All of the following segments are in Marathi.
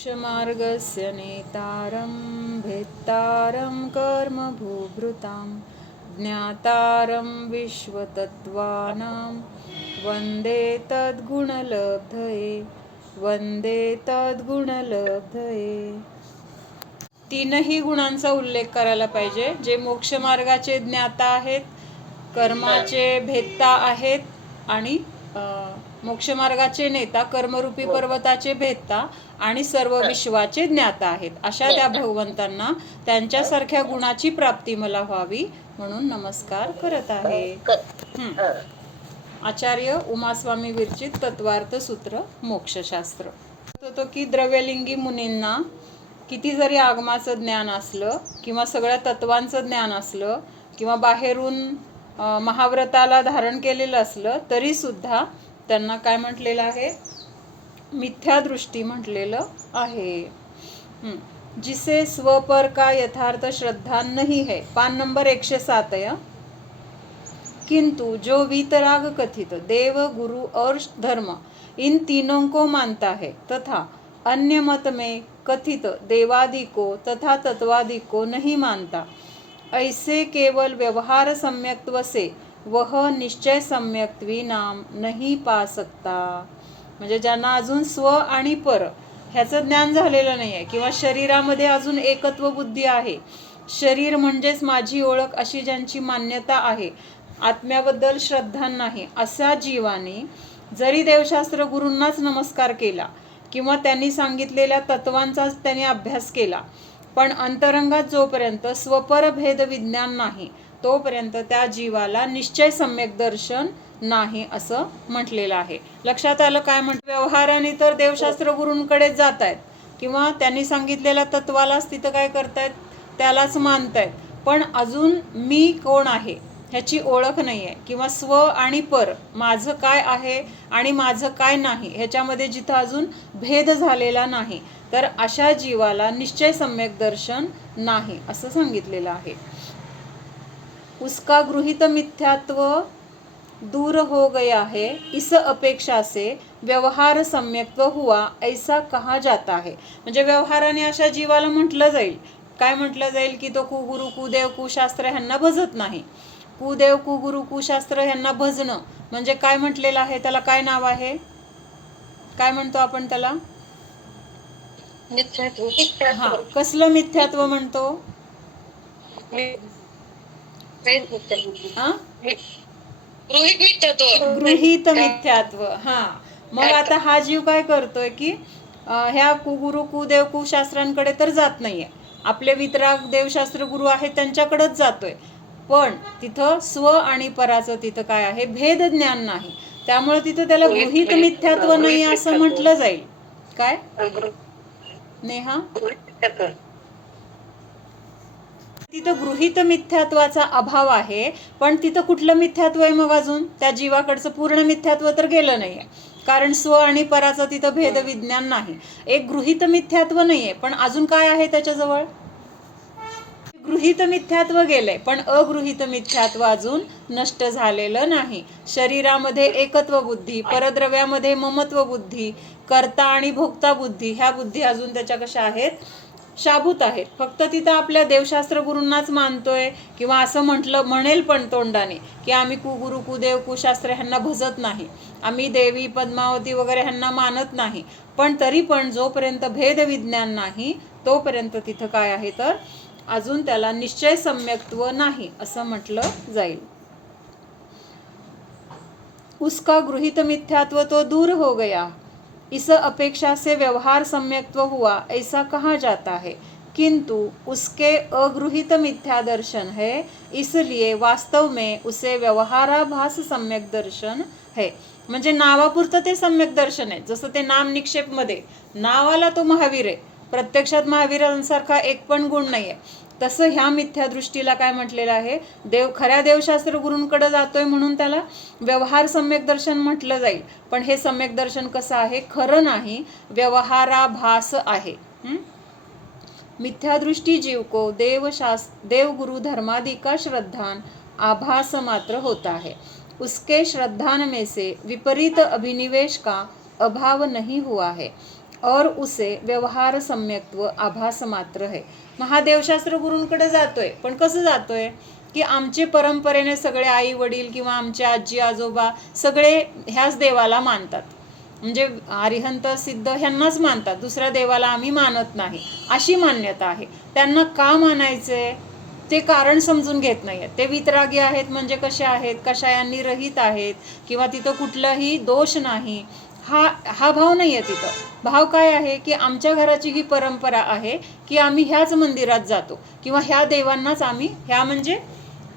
मोक्षमार्गस्य नेतारं भेत्तारं कर्मभूभृतां ज्ञातारं विश्वतत्त्वानां वन्दे तद्गुणलब्धये वन्दे तद्गुणलब्धये. तीनही गुणांचा उल्लेख करायला पाहिजे, जे मोक्षमार्गाचे ज्ञाता आहेत, कर्माचे भेदता आहेत आणि मोक्षमार्गाचे नेता, कर्मरूपी पर्वताचे भेदता आणि सर्व विश्वाचे ज्ञाता आहेत. अशा त्या भगवंतांना त्यांच्यासारख्या गुणाची प्राप्ती मला व्हावी म्हणून नमस्कार करत आहे. आचार्य उमास्वामी विरचित तत्वार्थ सूत्र मोक्षशास्त्र. होतो की द्रव्यलिंगी मुनींना किती जरी आगमाचं ज्ञान असलं किंवा सगळ्या तत्वांचं ज्ञान असलं किंवा बाहेरून महाव्रताला धारण केलेलं असलं तरी सुद्धा त्यांना काय म्हटलेलं आहे? मिथ्यादृष्टी म्हटलेलं आहे. जिसे स्वपर का यथार्थ श्रद्धा नहीं है, पान नंबर 107 है. किंतु जो वीतराग कथित देव गुरु और धर्म इन तीनों को मानता है तथा अन्य मत में कथित देवादि को तथा तत्वादि को नहीं मानता, ऐसे केवल व्यवहार सम्यक्त्व से वह निश्चय सम्यक्त्वी नाम नहीं पा सकता. म्हणजे ज्यांना अजून स्व आणि पर ह्याचं ज्ञान झालेलं नाही आहे किंवा शरीरामध्ये अजून एकत्व बुद्धी आहे, शरीर म्हणजेच माझी ओळख अशी ज्यांची मान्यता आहे, आत्म्याबद्दल श्रद्धा नाही, अशा जीवाने जरी देवशास्त्र गुरूंनाच नमस्कार केला किंवा त्यांनी सांगितलेल्या तत्वांचाच त्यांनी अभ्यास केला, पण अंतरंगात जोपर्यंत स्वपर भेद विज्ञान नाही तोपर्यंत त्या जीवाला निश्चय सम्यक दर्शन नाही असं म्हटलेलं आहे. लक्षात आलं काय म्हणतात? व्यवहाराने तर देवशास्त्र गुरूंकडे जात आहेत किंवा त्यांनी सांगितलेल्या तत्वालाच तिथं काय करतायत, त्यालाच मानतायत, पण अजून मी कोण आहे ह्याची ओळख नाही आहे किंवा स्व आणि पर, माझं काय आहे आणि माझं काय नाही ह्याच्यामध्ये जिथं अजून भेद झालेला नाही, तर अशा जीवाला निश्चय सम्यक दर्शन नाही असं सांगितलेलं आहे. उसका गृहीत मिथ्यात्व दूर हो गया है, इस अपेक्षा से व्यवहार सम्यक्त्व हुआ ऐसा कहा जाता है. म्हणजे व्यवहाराने अशा जीवाला म्हटलं जाईल, काय म्हटलं जाईल की तो कुगुरु कुदेव कुशास्त्र ह्यांना भजत नाही. कुदेव कुगुरु कुशास्त्र ह्यांना भजणं म्हणजे काय म्हटलेलं आहे, त्याला काय नाव आहे, काय म्हणतो आपण त्याला? हा, कसलं मिथ्यात्व म्हणतो? गृहीत मिथ्यात्व. हा, मग आता हा जीव काय करतोय की ह्या कुगुरु कुदेव कुशास्त्रांकडे तर जात नाहीये, आपले वितराग देवशास्त्र गुरु आहेत त्यांच्याकडेच जातोय, पण तिथं स्व आणि पराचं तिथं काय आहे, भेद ज्ञान नाही, त्यामुळे तिथं त्याला गृहीत मिथ्यात्व नाही असं म्हटलं जाईल. काय नेहा? तिथं गृहीत मिथ्यात्वाचा अभाव आहे, पण तिथं कुठलं मिथ्यात्व आहे मग? अजून त्या जीवाकडचं पूर्ण मिथ्यात्व तर गेलं नाहीये, कारण स्व आणि पराचं तिथं भेद विज्ञान नाही. एक गृहीत मिथ्यात्व नाहीये, पण अजून काय आहे त्याच्याजवळ? गृहीत मिथ्यात्व गेलंय, पण अगृहीत मिथ्यात्व अजून नष्ट झालेलं नाही. शरीरामध्ये एकत्व बुद्धी, परद्रव्यामध्ये ममत्व बुद्धी, कर्ता आणि भोक्ता बुद्धी, ह्या बुद्धी अजून त्याच्या कशा आहेत, शाबूत आहेत. फक्त तिथं आपल्या देवशास्त्र गुरूंनाच मानतोय किंवा असं म्हणेल पण तोंडाने की आम्ही कुगुरु कुदेव कुशास्त्र ह्यांना भजत नाही, आम्ही देवी पद्मावती वगैरे ह्यांना मानत नाही, पण तरी पण जोपर्यंत भेद विज्ञान नाही तोपर्यंत तिथं काय आहे, तर अजून त्याला निश्चय सम्यक्त्व नाही असं म्हटलं जाईल. उसका गृहीत मिथ्यात्व तो दूर हो गया, इस अपेक्षा से व्यवहार सम्यक्त्व हुआ ऐसा कहा जाता है, किंतु उसके अगृहीत मिथ्या दर्शन है, इसलिए वास्तव में उसे व्यवहाराभास सम्यक दर्शन है. म्हणजे नावापुरतं ते सम्यक दर्शन आहे. जसं ते नाम निक्षेप मध्ये नावाला तो महावीर आहे, प्रत्यक्षात महावीरांसारखा एक पण गुण नाहीये, तसं ह्या मिथ्या दृष्टीला काय म्हटलेलं आहे, खऱ्या देवशास्त्र गुरूंकडे जातोय म्हणून त्याला व्यवहार सम्यक दर्शन म्हटलं जाईल, पण हे सम्यक दर्शन कसं आहे, खरं नाही, व्यवहाराभास आहे. मिथ्यादृष्टि जीव को देव गुरु धर्मादि का श्रद्धान आभास मात्र होता है, उसके श्रद्धान में से विपरीत अभिनिवेश का अभाव नहीं हुआ है, और उसे व्यवहार सम्यक्त्व आभास मात्र है. मग हा देवशास्त्र गुरूंकडे जातोय, पण कसं जातोय की आमचे परंपरेने सगळे आई वडील किंवा आमचे आजी आजोबा सगळे ह्याच देवाला मानतात, म्हणजे अरिहंत सिद्ध ह्यांनाच मानतात, दुसऱ्या देवाला आम्ही मानत नाही अशी मान्यता आहे. त्यांना का मानायचे ते कारण समजून घेत नाही आहेत. ते वितरागी आहेत म्हणजे कसे आहेत, कषायांनी रहित आहेत किंवा तिथं कुठलाही दोष नाही, हा भाव नाही आहे. तिथं भाव काय आहे की आमच्या घराची ही परंपरा आहे की आम्ही ह्याच मंदिरात जातो किंवा ह्या देवांनाच आम्ही, ह्या म्हणजे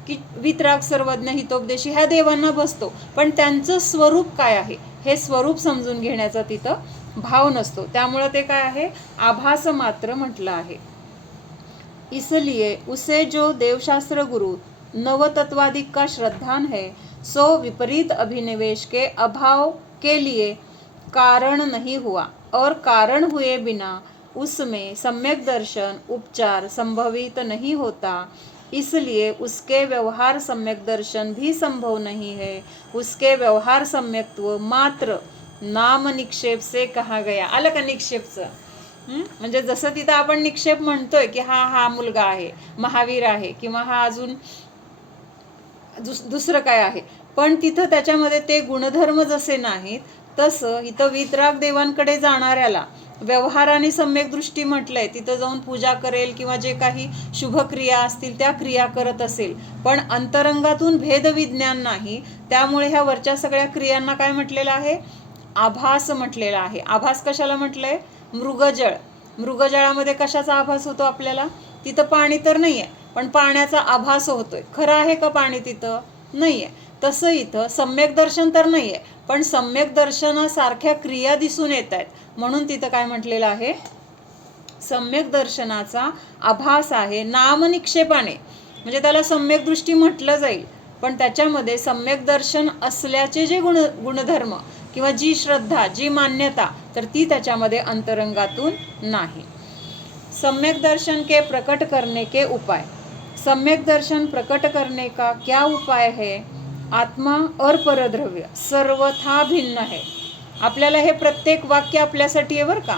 की वितराग सर्वज्ञ हितोपदेशी ह्या देवांना बसतो, पण त्यांचं स्वरूप काय आहे हे स्वरूप समजून घेण्याचा तिथं भाव नसतो. त्यामुळे ते काय आहे, आभास मात्र म्हटलं आहे. इसलिए उसे जो देवशास्त्र गुरु नवतत्वादिक का श्रद्धान है सो विपरीत अभिनिवेश के अभाव के लिए कारण नहीं हुआ, और कारण हुए बिना उसमें सम्यक दर्शन उपचार संभवित नहीं होता, इसलिए उसके व्यवहार सम्यक दर्शन भी संभव नहीं है. उसके व्यवहार सम्यक्त्व मात्र नाम निक्षेप से कहा गया. आलं का निक्षेपचं? म्हणजे जसं तिथं आपण निक्षेप म्हणतोय की हा मुलगा आहे, महावीर आहे किंवा हा अजून दुसरं काय आहे, पण तिथं त्याच्यामध्ये ते गुणधर्म जसे नाहीत तसं इथं वितराग देवांकडे जाणाऱ्याला व्यवहाराने सम्यक दृष्टी म्हटलंय. तिथं जाऊन पूजा करेल किंवा जे काही शुभ क्रिया असतील त्या क्रिया करत असेल, पण अंतरंगातून भेदविज्ञान नाही. त्यामुळे ह्या वरच्या सगळ्या क्रियांना काय म्हटलेलं आहे, आभास म्हटलेला आहे. आभास कशाला म्हटलंय, मृगजळ. मृगजळामध्ये कशाचा आभास होतो आपल्याला, तिथं पाणी तर नाही आहे पण पाण्याचा आभास होतोय. खरं आहे का पाणी तिथं, नाही आहे. तसं इथं सम्यक दर्शन तर नाही आहे पण सम्यक दर्शनासारख्या क्रिया दिसून येत आहेत, म्हणून तिथं काय म्हटलेलं आहे, सम्यक दर्शनाचा आभास आहे नामनिक्षेपाने. म्हणजे त्याला सम्यक दृष्टी म्हटलं जाईल पण त्याच्यामध्ये सम्यक दर्शन असल्याचे जे गुणधर्म किंवा जी श्रद्धा जी मान्यता तर ती त्याच्यामध्ये अंतरंगातून नाही. सम्यक दर्शन के प्रकट करने के उपाय. सम्यक दर्शन प्रकट करने का क्या उपाय है, आत्मा और परद्रव्य सर्वथा भिन्न है. आपल्याला हे प्रत्येक वाक्य आपल्यासाठी आहे बरं का,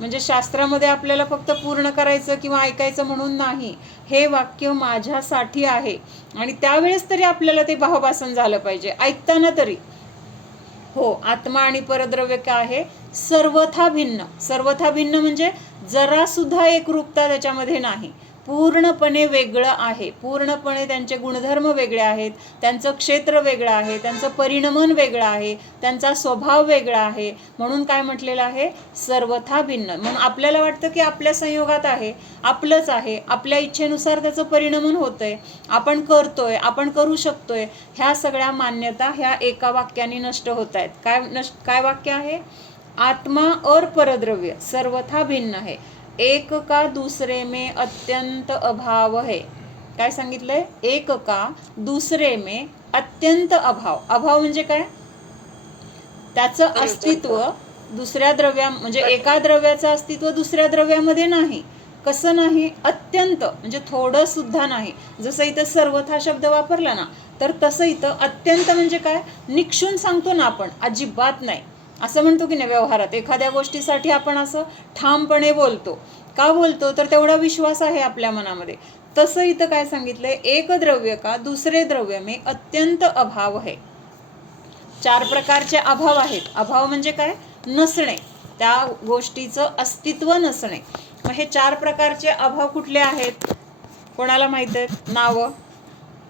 म्हणजे शास्त्रामध्ये आपल्याला फक्त पूर्ण करायचं किंवा ऐकायचं म्हणून नाही, हे वाक्य माझ्यासाठी आहे. आणि त्यावेळेस तरी आपल्याला ते भावभासन झालं पाहिजे, ऐकताना तरी. हो, आत्मा आणि परद्रव्य काय आहे, सर्वथा भिन्न. सर्वथा भिन्न म्हणजे जरा सुद्धा एकरूपता त्याच्यामध्ये नाही, पूर्णपणे वेगळं आहे. पूर्णपणे त्यांचे गुणधर्म वेगळे आहेत, त्यांचं क्षेत्र वेगळं आहे, त्यांचं परिणमन वेगळं आहे, त्यांचा स्वभाव वेगळा आहे. म्हणून काय म्हटलेलं आहे, सर्वथा भिन्न. म्हणून आपल्याला वाटतं की आपल्या संयोगात आहे, आपलंच आहे, आपल्या इच्छेनुसार त्याचं परिणमन होतंय, आपण करतोय, आपण करू शकतोय. ह्या सगळ्या मान्यता ह्या एका वाक्याने नष्ट होत आहेत. काय वाक्य आहे, आत्मा और परद्रव्य सर्वथा भिन्न है, एक का दूसरे में अत्यंत अभाव है. काय सांगितलंय, एक का दूसरे में अत्यंत अभाव. अभाव म्हणजे काय, त्याचं अस्तित्व दुसऱ्या द्रव्या, म्हणजे एका द्रव्याचं अस्तित्व दुसऱ्या द्रव्यामध्ये नाही. कसं नाही, अत्यंत म्हणजे थोडं सुद्धा नाही. जसं इथं सर्वथा शब्द वापरला ना, तर तसं इथं अत्यंत म्हणजे काय, निक्षून सांगतो ना आपण, अजिबात नाही असं म्हणतो की नाही. व्यवहारात एखाद्या गोष्टीसाठी आपण असं ठामपणे बोलतो, का बोलतो तर तेवढा विश्वास आहे आपल्या मनामध्ये. तसं इथं काय सांगितलंय, एक द्रव्य का दुसरे द्रव्य में अत्यंत अभाव है. 4 प्रकारचे अभाव आहेत. अभाव म्हणजे काय, नसणे, त्या गोष्टीचं अस्तित्व नसणे. मग हे 4 प्रकारचे अभाव कुठले आहेत, कोणाला माहित आहेत नावं,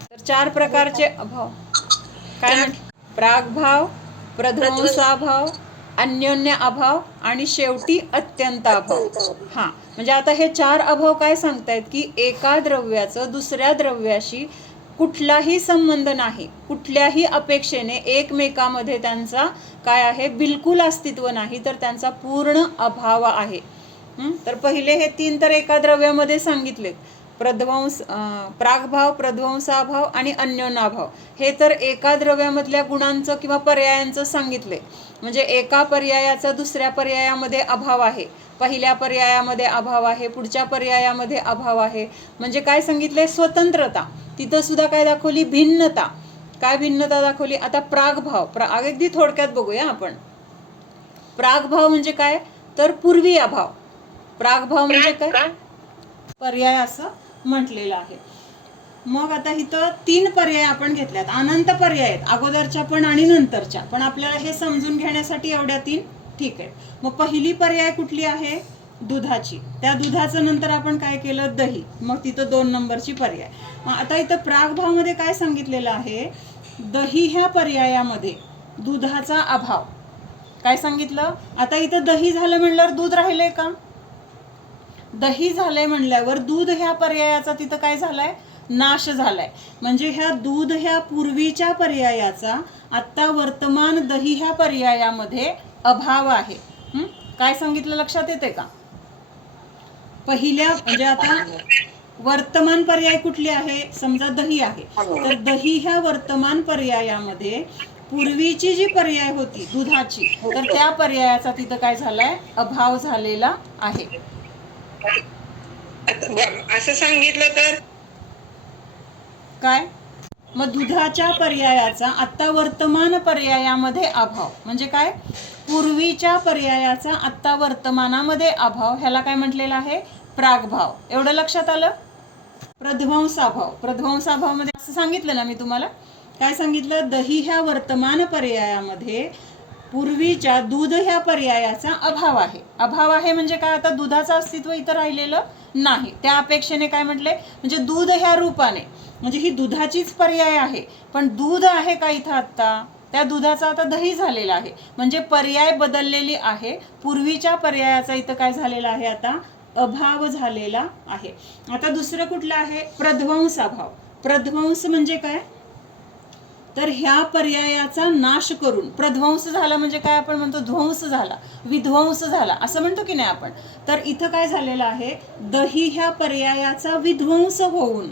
तर 4 प्रकारचे अभाव काय म्हणतात, प्रागभाव, प्रध्वंसाभाव, अन्योन्य अभाव आणि शेवटी अत्यंत अभाव. हां, म्हणजे आता हे 4 अभाव काय सांगतायत की एका द्रव्याचं दुसऱ्या द्रव्याशी कुठलाही संबंध नाही, कुठल्याही अपेक्षेने एकमेकामध्ये त्यांचा काय आहे, बिलकुल अस्तित्व नाही, तर त्यांचा पूर्ण अभाव आहे. तर पहिले हे 3 तर एका द्रव्यामध्ये सांगितलेत, प्रागभाव, प्रध्वंसाभाव आणि अन्योन्याभाव. हे तर एका द्रव्यामधल्या गुणांचं किंवा पर्यायांचं सांगितले. म्हणजे एका पर्यायाचा दुसऱ्या पर्यायामध्ये अभाव आहे, पहिल्या पर्यायामध्ये अभाव आहे, पुढच्या पर्यायामध्ये अभाव आहे. म्हणजे काय सांगितलंय, स्वतंत्रता. तिथं सुद्धा काय दाखवली, भिन्नता. काय भिन्नता दाखवली, आता प्रागभाव, अगदी थोडक्यात बघूया आपण. प्रागभाव म्हणजे काय, तर पूर्वी अभाव. प्रागभाव म्हणजे काय? पर्याय असं म्हटलेलं आहे. मग आता इथं 3 पर्याय आपण घेतल्यात. अनंत पर्याय आहेत अगोदरच्या पण आणि नंतरच्या, पण आपल्याला हे समजून घेण्यासाठी एवढ्या 3 ठीक आहे. मग पहिली पर्याय कुठली आहे? दुधाची. त्या दुधाचं नंतर आपण काय केलं? दही. मग तिथं 2 नंबरची पर्याय. मग आता इथं प्रागभावमध्ये काय सांगितलेलं आहे? दही ह्या पर्यायामध्ये दुधाचा अभाव. काय सांगितलं? आता इथं दही झालं म्हणल्यावर दूध राहिलंय का? दही झालंय म्हणल्यावर दूध ह्या पर्यायाचा तिथं काय झालाय? नाश झालाय. म्हणजे ह्या दूध ह्या पूर्वीच्या पर्यायाचा आता वर्तमान दही ह्या पर्यायामध्ये अभाव आहे. काय सांगितलं लक्षात येते का? पहिल्या म्हणजे आता वर्तमान पर्याय कुठली आहे? समजा दही आहे, तर दही ह्या वर्तमान पर्यायामध्ये पूर्वीची जी पर्याय होती दुधाची, तर त्या पर्यायाचा तिथं काय झालाय? अभाव झालेला आहे. असं सांगितलं तर काय? मग दुधाच्या पर्यायाचा आता वर्तमान पर्यायामध्ये अभाव म्हणजे काय? पूर्वीच्या पर्यायाचा आता वर्तमानामध्ये अभाव, ह्याला काय म्हटलेलं आहे? प्रागभाव. एवढं लक्षात आलं? प्रध्वंसाभाव. प्रध्वंसाभावामध्ये असं सांगितलं ना मी तुम्हाला. काय सांगितलं? दही ह्या वर्तमान पर्यायामध्ये पूर्वीच्या दूध ह्या पर्यायाचा अभाव आहे. अभाव आहे म्हणजे काय? आता दुधाचं अस्तित्व इथं राहिलेलं नाही. त्या अपेक्षेने काय म्हटले? म्हणजे दूध ह्या रूपाने, म्हणजे ही दुधाचीच पर्याय आहे, पण दूध आहे का इथं आत्ता? त्या दुधाचा आता दही झालेला आहे. म्हणजे पर्याय बदललेली आहे. पूर्वीच्या पर्यायाचा इथं काय झालेला आहे? आता अभाव झालेला आहे. आता दुसरं कुठलं आहे? प्रध्वंसाभाव. प्रध्वंस म्हणजे काय? तर ह्या पर्यायाचा नाश करून, प्रध्वंस झाला म्हणजे काय? आपण म्हणतो ध्वंस झाला, विध्वंस झाला असं म्हणतो की नाही आपण. तर इथं काय झालेलं आहे? दही ह्या पर्यायाचा विध्वंस होऊन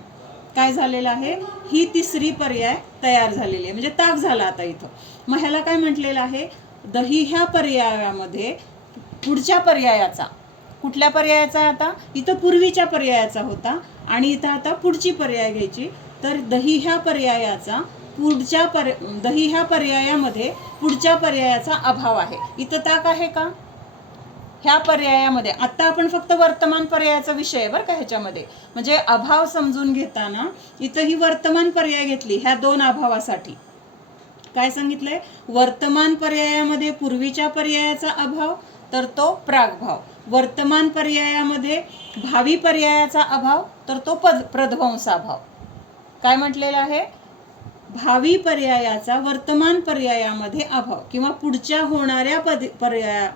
काय झालेलं आहे? ही तिसरी पर्याय तयार झालेली आहे, म्हणजे ताक झाला आता इथं. मग ह्याला काय म्हटलेलं आहे? दही ह्या पर्यायामध्ये पुढच्या पर्यायाचा, कुठल्या पर्यायाचा? आता इथं पूर्वीच्या पर्यायाचा होता आणि इथं आता पुढची पर्याय घ्यायची. तर दही ह्या पर्यायाचा दही ह्या पर्यायामध्ये पुढच्या पर्यायाचा अभाव आहे. इथं ताक आहे का? ह्या पर्यायामध्ये आता आपण फक्त वर्तमान पर्यायाचा विषय आहे बरं का ह्याच्यामध्ये. म्हणजे अभाव समजून घेताना इथं ही वर्तमान पर्याय घेतली ह्या 2 अभावासाठी. काय सांगितलंय? वर्तमान पर्यायामध्ये पूर्वीच्या पर्यायाचा अभाव, तर तो प्रागभाव. वर्तमान पर्यायामध्ये भावी पर्यायाचा अभाव, तर तो प्रध्वंसाभाव. काय म्हटलेलं आहे? भावी पर्यायाचा वर्तमान पर्यायामध्ये अभाव किंवा पुढच्या होणाऱ्या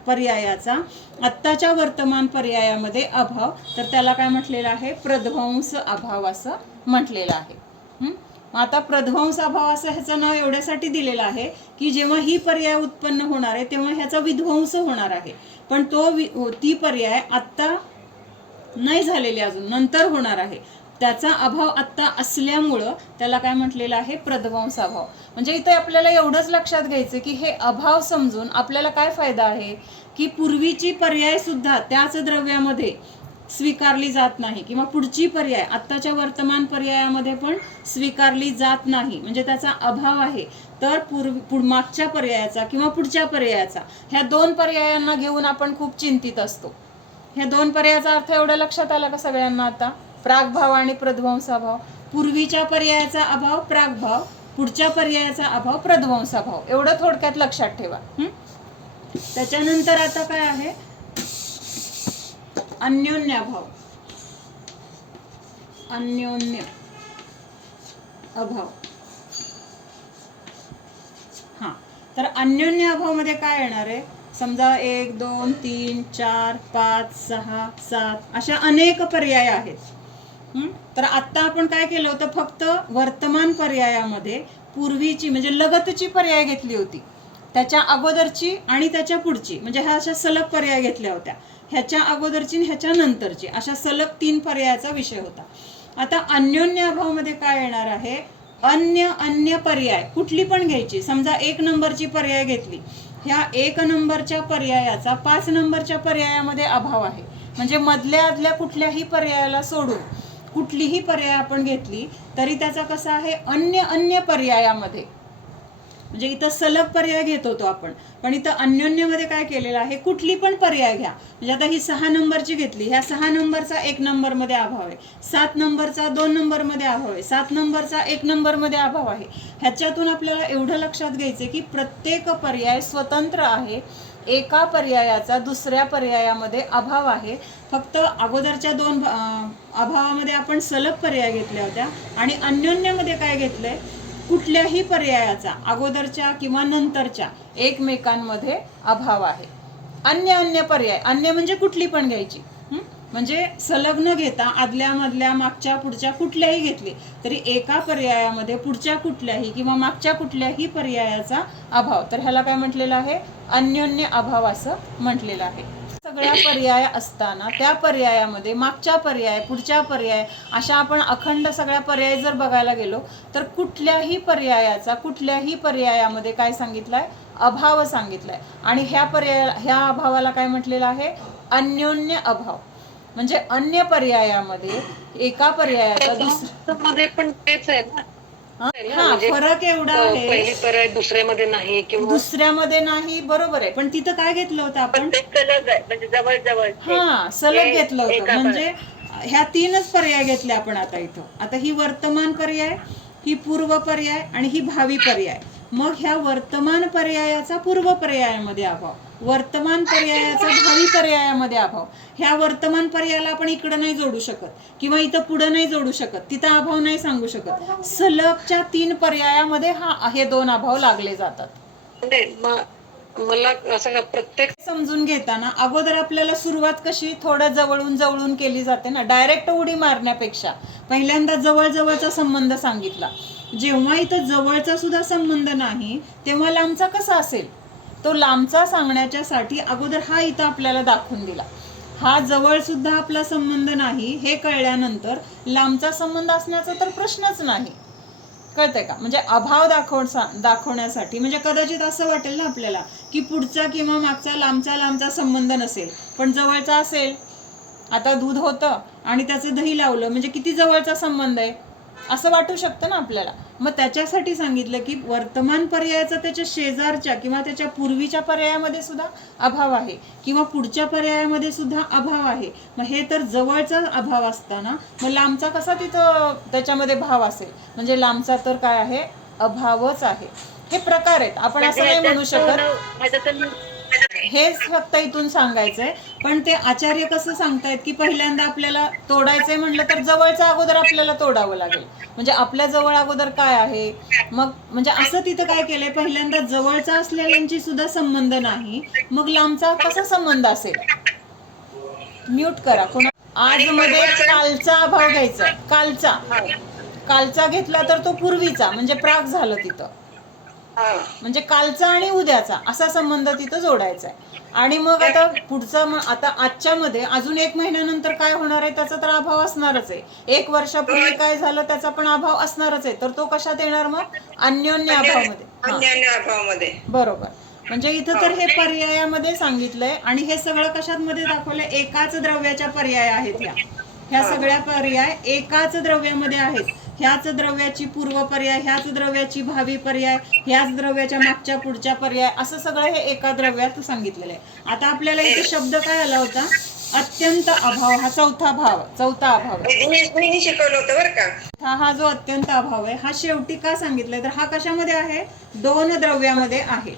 पर्यायाचा आत्ताच्या वर्तमान पर्यायामध्ये अभाव, तर त्याला काय म्हटलेलं आहे? प्रध्वंस अभाव असं म्हटलेलं आहे. आता प्रध्वंस अभाव असं ह्याचं नाव एवढ्यासाठी दिलेलं आहे की जेव्हा ही पर्याय उत्पन्न होणार आहे तेव्हा ह्याचा विध्वंस होणार आहे, पण ती पर्याय आत्ता नाही झालेली, अजून नंतर होणार आहे. त्याचा अभाव आत्ता असल्यामुळं त्याला काय म्हटलेलं आहे? प्रध्वंस अभाव. म्हणजे इथे आपल्याला एवढंच लक्षात घ्यायचं की हे अभाव समजून आपल्याला काय फायदा आहे की पूर्वीची पर्याय सुद्धा त्याच द्रव्यामध्ये स्वीकारली जात नाही किंवा पुढची पर्याय आत्ताच्या वर्तमान पर्यायामध्ये पण स्वीकारली जात नाही, म्हणजे त्याचा अभाव आहे. तर मागच्या पर्यायाचा किंवा पुढच्या पर्यायाचा, ह्या 2 पर्यायांना घेऊन आपण खूप चिंतित असतो. ह्या 2 पर्यायाचा अर्थ एवढा लक्षात आला का सगळ्यांना? आता प्रागभाव आणि प्रध्वंसाभाव. पूर्वीच्या पर्यायाचा अभाव प्रागभाव, पुढच्या पर्यायाचा अभाव प्रध्वंसाभाव. एवढं थोडक्यात लक्षात ठेवा. त्याच्यानंतर आता काय आहे? अन्योन्याभाव. अन्योन्य अभाव. तर अन्योन्य अभाव मध्ये काय येणार आहे? समजा 1 2 3 4 5 6 7 अशा अनेक पर्याय आहेत. तर आता आपण काय केलं होतं? फक्त वर्तमान पर्यायामध्ये पूर्वीची म्हणजे लगतची पर्याय घेतली होती, त्याच्या अगोदरची आणि त्याच्या पुढची, म्हणजे ह्या अशा सलग पर्याय घेतल्या होत्या. ह्याच्या अगोदरची आणि ह्याच्या नंतरची अशा सलग 3 पर्यायाचा विषय होता. आता अन्योन्य अभावामध्ये काय येणार आहे? अन्य पर्याय कुठली पण घ्यायची. समजा 1 नंबरची पर्याय घेतली, ह्या 1 नंबरच्या पर्यायाचा 5 नंबरच्या पर्यायामध्ये अभाव आहे. म्हणजे मधल्या कुठल्याही पर्यायाला सोडून कुठलीही पर्याय आपण घेतली तरी त्याचा कसा आहे? अन्य पर्यायामध्ये म्हणजे इथं सलग पर्याय घेत होतो आपण, पण इथं अन्योन्यमध्ये काय केलेलं आहे, कुठली पण पर्याय घ्या. म्हणजे आता ही 6 नंबरची घेतली, ह्या 6 नंबरचा 1 नंबरमध्ये अभाव आहे, 7 नंबरचा 2 नंबरमध्ये अभाव आहे, 7 नंबरचा 1 नंबरमध्ये अभाव आहे. ह्याच्यातून आपल्याला एवढं लक्षात घ्यायचं की प्रत्येक पर्याय स्वतंत्र आहे. एका पर्यायाचा दुसऱ्या पर्यायामध्ये अभाव आहे. फक्त अगोदरच्या 2 अभावामध्ये आपण सलग पर्याय घेतल्या होत्या आणि अन्योन्यामध्ये काय घेतलंय, कुठल्याही पर्यायाचा अगोदरच्या किंवा नंतरच्या एकमेकांमध्ये अभाव आहे. अन्य पर्याय, अन्य म्हणजे कुठली पण घ्यायची, म्हणजे सलग न घेता आदल्या मधल्या मागच्या पुढच्या कुठल्याही घेतली तरी एका पर्यायामध्ये पुढच्या कुठल्याही किंवा मागच्या कुठल्याही पर्यायाचा अभाव, तर ह्याला काय म्हटलेलं आहे, अन्योन्य अभाव असं म्हटलेलं आहे. सगळ्या पर्याय असताना त्या पर्यायामध्ये मागच्या पर्याय पुढच्या पर्याय अशा आपण अखंड सगळ्या पर्याय जर बघायला गेलो तर कुठल्याही पर्यायाचा कुठल्याही पर्यायामध्ये काय सांगितलंय, अभाव सांगितलाय. आणि ह्या अभावाला काय म्हटलेलं आहे, अन्योन्य अभाव. म्हणजे अन्य पर्यायामध्ये एका पर्यायाचा दुसऱ्यामध्ये पण तेच आहे ना. हा फरक एवढा आहे, पहिली पर्याय दुसऱ्यामध्ये नाही किंवा दुसऱ्यामध्ये नाही, बरोबर आहे. पण तिथं काय घेतलं होतं आपण, सलग आहे म्हणजे जवळ जवळ. हा सलग घेतलं होतं. म्हणजे ह्या 3च पर्याय घेतले आपण आता इथं. आता ही वर्तमान पर्याय, ही पूर्व पर्याय आणि ही भावी पर्याय. मग ह्या वर्तमान पर्यायाचा पूर्व पर्यायामध्ये अभाव, वर्तमान पर्यायाचा भावी पर्यायामध्ये अभाव. ह्या वर्तमान पर्यायाला आपण इकडं नाही जोडू शकत किंवा इथं पुढं नाही जोडू शकत, तिथं अभाव नाही सांगू शकत. सलगच्या 3 पर्यायामध्ये हे 2 अभाव लागले जातात. मला असं प्रत्येक समजून घेताना अगोदर आपल्याला सुरुवात कशी थोडं जवळून केली जाते ना, डायरेक्ट उडी मारण्यापेक्षा पहिल्यांदा जवळचा संबंध सांगितला. जेव्हा इथं जवळचा सुद्धा संबंध नाही तेव्हा लांबचा कसा असेल, तो लांबचा सांगण्याच्यासाठी अगोदर हा इथं आपल्याला दाखवून दिला. हा जवळ सुद्धा आपला संबंध नाही हे कळल्यानंतर लांबचा संबंध असण्याचा तर प्रश्नच नाही. कळतंय का? म्हणजे अभाव दाखवण्यासाठी, म्हणजे कदाचित असं वाटेल ना आपल्याला की पुढचा किंवा मागचा लांबचा संबंध नसेल पण जवळचा असेल. आता दूध होतं आणि त्याचं दही लावलं म्हणजे किती जवळचा संबंध आहे असं वाटू शकतं ना आपल्याला. मग त्याच्यासाठी सांगितलं की वर्तमान पर्यायाचा त्याच्या शेजारच्या किंवा त्याच्या पूर्वीच्या पर्यायामध्ये सुद्धा अभाव आहे किंवा पुढच्या पर्यायामध्ये सुद्धा अभाव आहे. मग हे तर जवळचा अभाव असताना मग लांबचा कसा तिथं त्याच्यामध्ये भाव असेल, म्हणजे लांबचा तर काय आहे, अभावच आहे. हे प्रकार आहेत, आपण असं नाही म्हणू शकत. हेच फक्त इथून सांगायचंय. पण ते आचार्य कसं सांगतायत की पहिल्यांदा आपल्याला तोडायचंय म्हटलं तर जवळचा अगोदर आपल्याला तोडावं लागेल. म्हणजे आपल्या जवळ अगोदर काय आहे, मग म्हणजे असं तिथं काय केलंय, पहिल्यांदा जवळचा असलेल्यांची सुद्धा संबंध नाही, मग लांबचा कसा संबंध असेल. म्यूट करा कोणा. आज मध्ये कालचा अभाव घ्यायचा, कालचा घेतला तर तो पूर्वीचा म्हणजे प्राक झालं तिथं, म्हणजे कालचा आणि उद्याचा असा संबंध तिथं जोडायचा आहे. आणि मग आता पुढचं, आता आजच्या मध्ये अजून 1 महिन्यानंतर काय होणार आहे त्याचा तर अभाव असणारच आहे. 1 वर्षापूर्वी काय झालं त्याचा पण अभाव असणारच आहे. तर तो कशात येणार, मग अन्योन्य अभावामध्ये. बरोबर. म्हणजे इथं तर हे पर्यायामध्ये सांगितलंय आणि हे सगळं कशात मध्ये दाखवलंय, एकाच द्रव्याच्या पर्याय आहेत. ह्या सगळ्या पर्याय एकाच द्रव्यामध्ये आहेत. ह्याच द्रव्याची पूर्व पर्याय, ह्याच द्रव्याची भावी पर्याय, ह्याच द्रव्याच्या मागच्या पुढच्या पर्याय, असं सगळं हे एका द्रव्यात सांगितलेलं आहे. आता आपल्याला इथे शब्द काय आला होता, अत्यंत अभाव. हा चौथा अभाव शिकवलं होतं बरं का. हा जो अत्यंत अभाव आहे हा शेवटी का सांगितलाय, तर हा कशामध्ये आहे, 2 द्रव्यामध्ये आहे.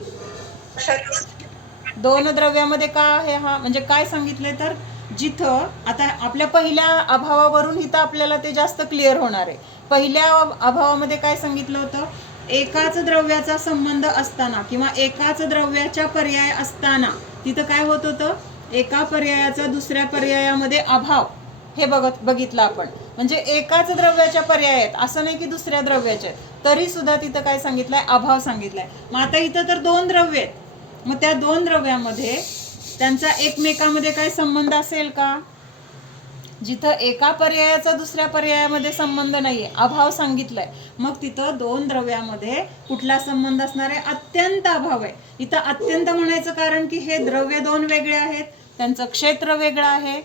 2 द्रव्यामध्ये का आहे हा, म्हणजे काय सांगितलंय, तर जिथं आता आपल्या पहिल्या अभावावरून इथं आपल्याला ते जास्त क्लिअर होणार आहे. पहिल्या अभावामध्ये काय सांगितलं होतं, एकाच द्रव्याचा संबंध असताना किंवा एकाच द्रव्याच्या पर्याय असताना तिथं काय होत होतं, एका पर्यायाचा दुसऱ्या पर्यायामध्ये अभाव हे बघितलं आपण. म्हणजे एकाच द्रव्याच्या पर्याय आहेत, असं नाही की दुसऱ्या द्रव्याचे, तरी सुद्धा तिथं काय सांगितलंय, अभाव सांगितलाय. मग आता इथं तर 2 द्रव्य आहेत, मग त्या 2 द्रव्यामध्ये त्यांचा एकमेकामध्ये काय संबंध असेल का, जिथं एका पर्यायाचा दुसऱ्या पर्यायामध्ये संबंध नाहीये, अभाव सांगितलाय, मग तिथं 2 द्रव्यामध्ये कुठला संबंध असणार आहे, अत्यंत अभाव आहे. इथं अत्यंत म्हणायचं कारण की हे द्रव्य 2 वेगळे आहेत, त्यांचं क्षेत्र वेगळं आहे,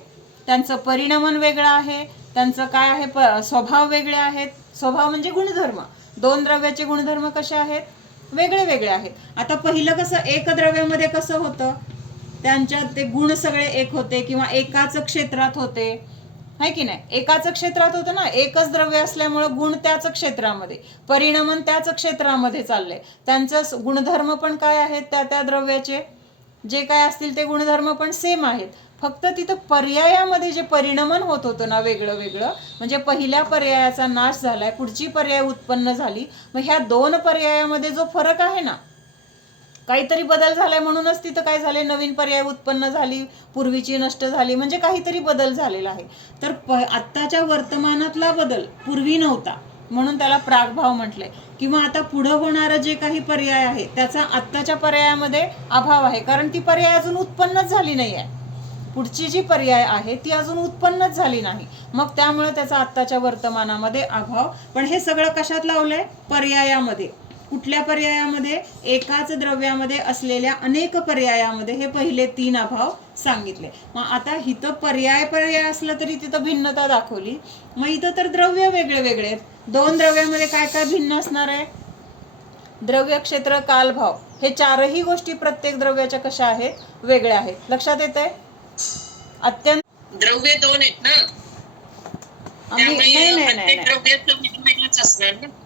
त्यांचं परिणमन वेगळं आहे, त्यांचं काय आहे स्वभाव वेगळे आहेत. स्वभाव म्हणजे गुणधर्म. 2 द्रव्याचे गुणधर्म कसे आहेत, वेगळे वेगळे आहेत. आता पहिलं कसं एकद्रव्यामध्ये कसं होतं, त्यांच्यात ते गुण सगळे एक होते किंवा एकाच क्षेत्रात होते, है की नाही. एकाच क्षेत्रात होतं ना, एकच द्रव्य असल्यामुळं गुण त्याच क्षेत्रामध्ये, परिणमन त्याच क्षेत्रामध्ये चाललंय. त्यांचं गुणधर्म पण काय आहेत, त्या त्या द्रव्याचे जे काय असतील ते गुणधर्म पण सेम आहेत. फक्त तिथं पर्यायामध्ये जे परिणमन होत होतं ना वेगळं वेगळं, म्हणजे पहिल्या पर्यायाचा नाश झालाय, पुढची पर्याय उत्पन्न झाली. मग ह्या दोन पर्यायामध्ये जो फरक आहे ना, काहीतरी बदल झालाय म्हणूनच तिथं काय झालंय, नवीन पर्याय उत्पन्न झाली, पूर्वीची नष्ट झाली, म्हणजे काहीतरी बदल झालेला आहे. तर आत्ताच्या वर्तमानातला बदल पूर्वी नव्हता म्हणून त्याला प्रागभाव म्हटलंय. किंवा आता पुढं होणारं जे काही पर्याय आहे त्याचा आत्ताच्या पर्यायामध्ये अभाव आहे, कारण ती पर्याय अजून उत्पन्नच झाली नाही आहे. पुढची जी पर्याय आहे ती अजून उत्पन्नच झाली नाही, मग त्यामुळे त्याचा आत्ताच्या वर्तमानामध्ये अभाव. पण हे सगळं कशात लावलंय, पर्यायामध्ये. कुठल्या पर्यायामध्ये, एकाच द्रव्यामध्ये असलेल्या अनेक पर्यायामध्ये हे पहिले तीन अभाव सांगितले. मग आता इथं पर्याय असलं तरी तिथं भिन्नता दाखवली. मग इथं तर द्रव्य वेगळे वेगळे आहेत. दोन द्रव्यामध्ये काय काय भिन्न असणार आहे, द्रव्य, क्षेत्र, कालभाव, हे चारही गोष्टी प्रत्येक द्रव्याच्या कशा आहेत, वेगळ्या आहेत. लक्षात येत आहे. अत्यंत द्रव्य दोन आहेत ना,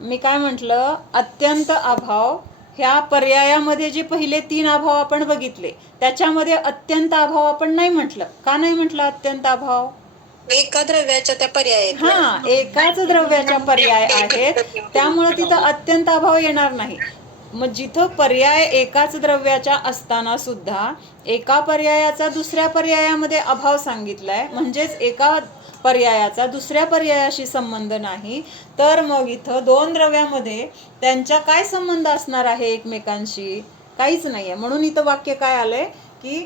मी काय म्हंटल, अत्यंत अभाव ह्या पर्यायामध्ये जे पहिले तीन अभाव आपण बघितले त्याच्यामध्ये अत्यंत अभाव आपण नाही म्हटलं. का नाही म्हटलं अत्यंत अभाव, एका द्रव्याच्या त्या पर्याय हा, एकाच द्रव्याच्या पर्याय आहेत, त्यामुळे तिथं अत्यंत अभाव येणार नाही. मग जिथं पर्याय एकाच द्रव्याच्या असताना सुद्धा एका पर्यायाचा दुसऱ्या पर्यायामध्ये अभाव सांगितलाय, म्हणजेच एका पर्यायाचा दुसऱ्या पर्यायाशी संबंध नाही, तर मग इथं दोन द्रव्यामध्ये त्यांच्या काय संबंध असणार आहे एकमेकांशी, काहीच नाहीये. म्हणून इथं वाक्य काय आलंय की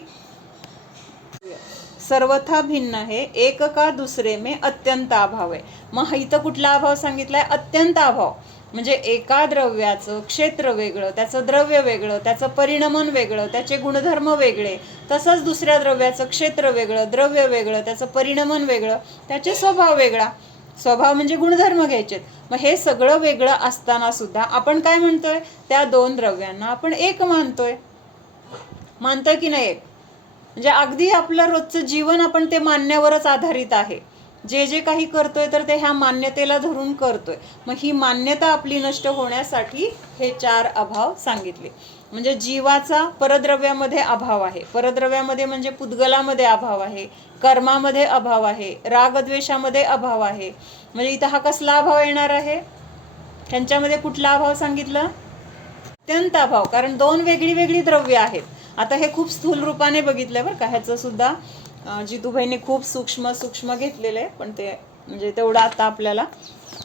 सर्वथा भिन्न है, एक का दुसरे में अत्यंत अभाव आहे. मग इथं कुठला अभाव सांगितलाय, अत्यंत अभाव. म्हणजे एका द्रव्याचं क्षेत्र वेगळं, त्याचं द्रव्य वेगळं, त्याचं परिणमन वेगळं, त्याचे गुणधर्म वेगळे. तसंच दुसऱ्या द्रव्याचं क्षेत्र वेगळं, द्रव्य वेगळं, त्याचं परिणमन वेगळं, त्याचे स्वभाव वेगळा. स्वभाव म्हणजे गुणधर्म घ्यायचे. मग हे सगळं वेगळं असताना सुद्धा आपण काय म्हणतोय, त्या दोन द्रव्यांना आपण एक मानतोय की नाही. म्हणजे अगदी आपलं रोजचं जीवन आपण ते मानण्यावरच आधारित आहे. जे जे काही करतोय तर ते ह्या मान्यतेला धरून करतोय. मग ही मान्यता आपली नष्ट होण्यासाठी हे चार अभाव सांगितले. म्हणजे जीवाचा परद्रव्यामध्ये अभाव आहे, परद्रव्यामध्ये म्हणजे पुद्गलामध्ये अभाव आहे, कर्मामध्ये अभाव आहे, रागद्वेषामध्ये अभाव आहे. म्हणजे इथं हा कसला अभाव येणार आहे, ह्यांच्यामध्ये कुठला अभाव सांगितलं, अत्यंत अभाव. कारण दोन वेगळी वेगळी द्रव्य आहेत. आता हे खूप स्थूल रूपाने बघितलं बरं का, ह्याचं सुद्धा जितूबाईंनी खूप सूक्ष्म घेतलेलं आहे, पण ते म्हणजे तेवढा आता आपल्याला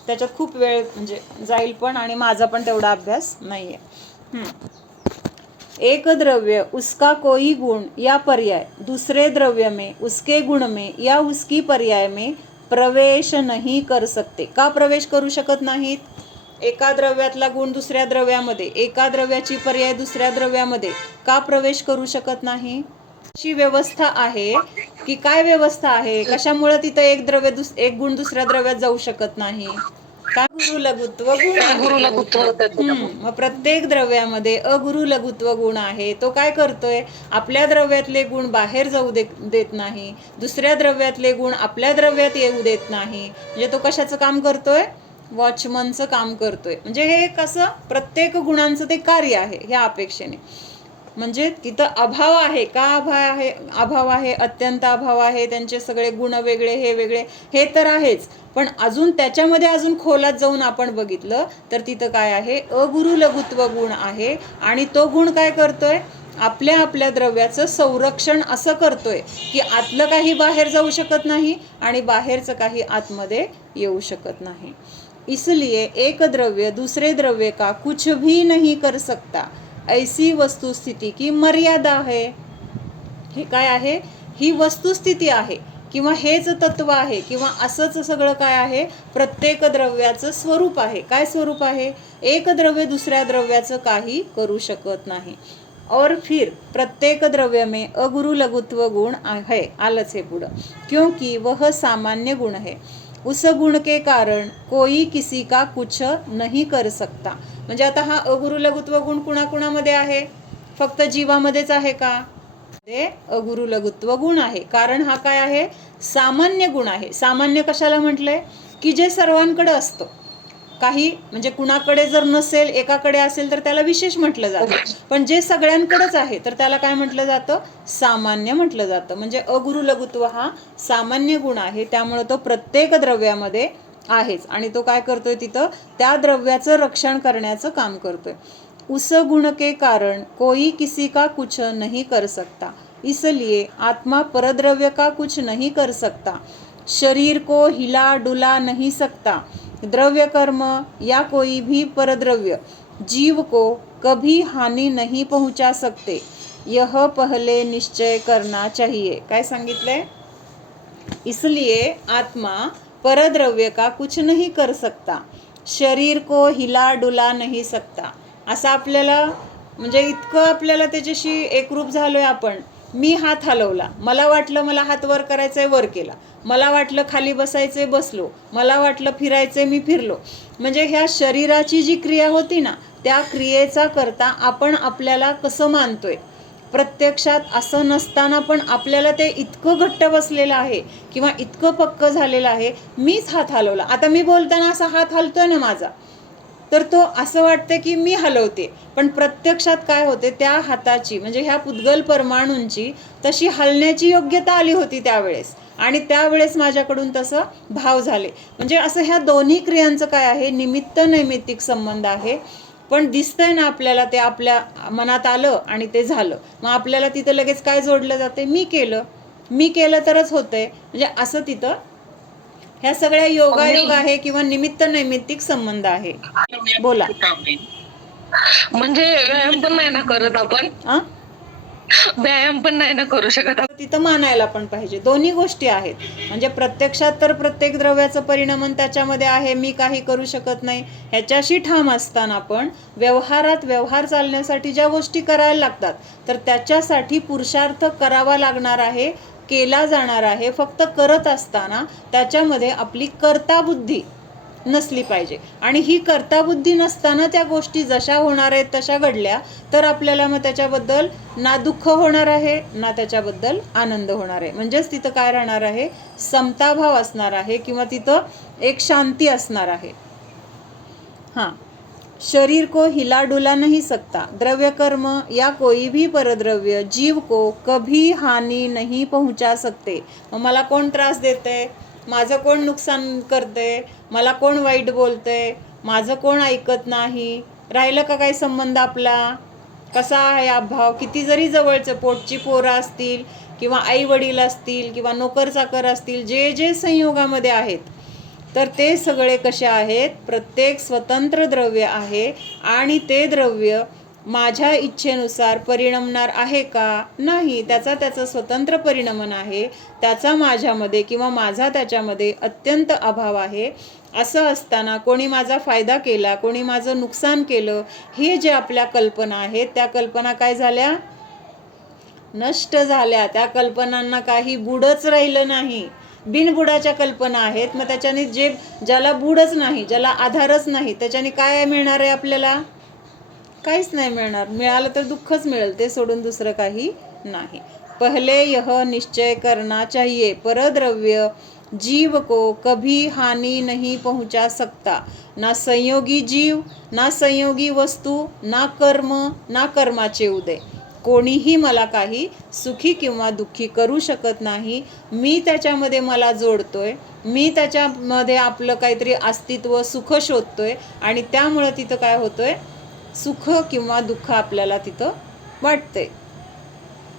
त्याच्यात खूप वेळ म्हणजे जाईल पण, आणि माझा पण तेवढा अभ्यास नाही आहे. एक द्रव्य उसका कोई गुण या पर्याय दूसरे द्रव्य में उसके गुण में या उसकी पर्याय में प्रवेश नहीं कर सकते. का प्रवेश करू शकत नाहीत, एका द्रव्यातला गुण दुसऱ्या द्रव्यामध्ये, एका द्रव्याची पर्याय दुसऱ्या द्रव्यामध्ये का प्रवेश करू शकत नाही. अशी व्यवस्था आहे की काय व्यवस्था आहे, कशामुळे तिथं एक द्रव्य एक गुण दुसऱ्या द्रव्यात जाऊ शकत नाही, का गुरु लघुत्व गुण. मग प्रत्येक द्रव्यामध्ये अगुरु लघुत्व गुण आहे. तो काय करतोय, आपल्या द्रव्यातले गुण बाहेर जाऊ देत नाही, दुसऱ्या द्रव्यातले गुण आपल्या द्रव्यात येऊ देत नाही. म्हणजे तो कशाचं काम करतोय, वॉचमनचं काम करतोय. म्हणजे हे कसं प्रत्येक गुणांचं ते कार्य आहे ह्या अपेक्षेने. म्हणजे तिथं अभाव आहे, का अभाव आहे, अत्यंत अभाव आहे, त्यांचे सगळे गुण वेगळे, हे वेगळे, हे तर आहेच. पण अजून त्याच्यामध्ये अजून खोलात जाऊन आपण बघितलं तर तिथं काय आहे, अगुरु लघुत्व गुण आहे. आणि तो गुण काय करतोय, आपल्या द्रव्याचं संरक्षण असं करतोय की आतलं काही बाहेर जाऊ शकत नाही आणि बाहेरचं काही आतमध्ये येऊ शकत नाही. इसलिए एक द्रव्य दूसरे द्रव्य का कुछ भी नहीं कर सकता, ऐसी वस्तुस्थिती की मर्यादा है. हे काय आहे, ही वस्तुस्थिती आहे किंवा हेच तत्व आहे किंवा असंच सगळं काय आहे, प्रत्येक द्रव्याचं स्वरूप आहे. काय स्वरूप आहे, एक द्रव्य दुसऱ्या द्रव्याचं काही करू शकत नाही. और फिर प्रत्येक द्रव्य में अगुरु लघुत्व गुण है, आलच हे पुढं, क्योंकि वह सामान्य गुण है, उस गुण के कारण कोई किसी का कुछ नहीं कर सकता. म्हणजे आता हा अगुरु लघुत्व गुण कुणाकुणामध्ये आहे? फक्त जीवामध्येच आहे का? ते अगुरु लघुत्व गुण आहे, कारण हा काय आहे? सामान्य गुण आहे. सामान्य कशाला म्हटलंय? की जे सर्वांकडे असतं. काही म्हणजे कुणाकडे जर नसेल, एकाकडे असेल तर त्याला विशेष म्हटलं जातं, पण जे सगळ्यांकडेच आहे तर त्याला काय म्हटलं जातं? सामान्य म्हटलं जातं. म्हणजे अगुरु लघुत्व हा सामान्य गुण आहे, त्यामुळे तो प्रत्येक द्रव्यामध्ये आहेच आणि तो काय करतोय? तिथं त्या द्रव्याचं रक्षण करण्याचं काम करतोय. उस गुण के कारण कोई किसी का कुछ नहीं कर सकता, इसलिए आत्मा परद्रव्य का कुछ नहीं कर सकता, शरीर को हिला डुला नहीं सकता, द्रव्य कर्म या कोई भी परद्रव्य जीव को कभी हानि नहीं पहुंचा सकते, यह पहले निश्चय करना चाहिए. काय सांगितलंय? इसलिए आत्मा परद्रव्य का कुछ नहीं कर सकता, शरीर को हिला डुला नहीं सकता. असं आपल्याला म्हणजे इतकं आपल्याला त्याच्याशी एकरूप झालोय आपण. मी हात हलवला, मला वाटलं मला हात वर करायचंय, वर केला. मला वाटलं खाली बसायचंय, बसलो. मला वाटलं फिरायचंय, मी फिरलो. म्हणजे ह्या शरीराची जी क्रिया होती ना, त्या क्रियेचा करता आपण आपल्याला कसं मानतोय? प्रत्यक्षात असं नसताना पण आपल्याला ते इतकं घट्ट बसलेलं आहे किंवा इतकं पक्क झालेलं आहे. मीच हात हलवला. आता मी बोलताना असा हात हलतोय ना माझा, तर तो असं वाटतं की मी हलवते, पण प्रत्यक्षात काय होते? त्या हाताची म्हणजे ह्या पुद्गल परमाणूंची तशी हलण्याची योग्यता आली होती त्यावेळेस, आणि त्यावेळेस माझ्याकडून तसं भाव झाले. म्हणजे असं ह्या दोन्ही क्रियांचं काय आहे? निमित्त नैमित्तिक संबंध आहे. पण दिसतंय ना आपल्याला, ते आपल्या मनात आलं आणि ते झालं. मग आपल्याला तिथं लगेच काय जोडलं जाते? मी केलं तरच होतंय. म्हणजे असं तिथं ह्या सगळ्या योगायोग आहे किंवा निमित्त नैमित्तिक संबंध आहे. बोला. म्हणजे व्यायाम पण नाही ना करत आपण? व्यायाम पण नाही ना करू शकत आपण? तिथं मानायला पण पाहिजे. दोन्ही गोष्टी आहेत. म्हणजे प्रत्यक्षात तर प्रत्येक द्रव्याचं परिणमन त्याच्यामध्ये आहे, मी काही करू शकत नाही ह्याच्याशी ठाम असताना पण व्यवहारात व्यवहार चालण्यासाठी ज्या गोष्टी करायला लागतात तर त्याच्यासाठी पुरुषार्थ करावा लागणार आहे, केला जाणार आहे. फक्त करत असताना त्याच्यामध्ये आपली कर्ताबुद्धी नसली पाहिजे. आणि ही कर्ताबुद्धी नसताना त्या गोष्टी जशा होणार आहेत तशा घडल्या तर आपल्याला मग त्याच्याबद्दल ना दुःख होणार आहे ना त्याच्याबद्दल आनंद होणार आहे. म्हणजेच तिथं काय राहणार आहे? समताभाव असणार आहे किंवा तिथं एक शांती असणार आहे. हां, शरीर को हिला डुला नहीं सकता, द्रव्य कर्म या कोई भी परद्रव्य जीव को कभी हानि नहीं पहुंचा सकते. मग मला कोण त्रास देते? माझं कोण नुकसान करते? मला कोण वाईट बोलते? माझं कोण ऐकत नाही? राहिलं का काही संबंध आपला? कसा आहे अभाव? किती जरी जवळचं पोटची पोरं असतील किंवा आई वडील असतील किंवा नोकर चाकर असतील, जे जे संयोगामध्ये आहेत तर ते सगळे कसे आहेत? प्रत्येक स्वतंत्र द्रव्य आहे आणि ते द्रव्य माझ्या इच्छेनुसार परिणमणार आहे का? नाही. त्याचं स्वतंत्र परिणमन आहे. त्याचा माझ्यामध्ये किंवा माझा त्याच्यामध्ये अत्यंत अभाव आहे. असं असताना कोणी माझा फायदा केला, कोणी माझं नुकसान केलं, हे जे आपल्या कल्पना आहेत त्या कल्पना काय झाल्या? नष्ट झाल्या. त्या कल्पनांना काही बुडच राहिलं नाही. बिनबुडाच्या कल्पना आहेत. मग त्याच्याने ज्याला बुडच नाही, ज्याला आधारच नाही, त्याच्याने काय मिळणार आहे आपल्याला? काहीच नाही मिळणार. मिळालं तर दुःखच मिळेल, ते सोडून दुसरं काही नाही. पहले यह निश्चय करना चाहिए, परद्रव्य जीव को कभी हानि नहीं पहुंचा सकता. ना संयोगी जीव, ना संयोगी वस्तू, ना कर्म, ना कर्माचे उदय. कोणीही मला काही सुखी किंवा दुःखी करू शकत नाही. मी त्याच्यामध्ये मला जोडतोय, मी त्याच्यामध्ये आपलं काहीतरी अस्तित्व सुख शोधतोय आणि त्यामुळं तिथं काय होतोय? सुख किंवा दुःख आपल्याला तिथं वाटते.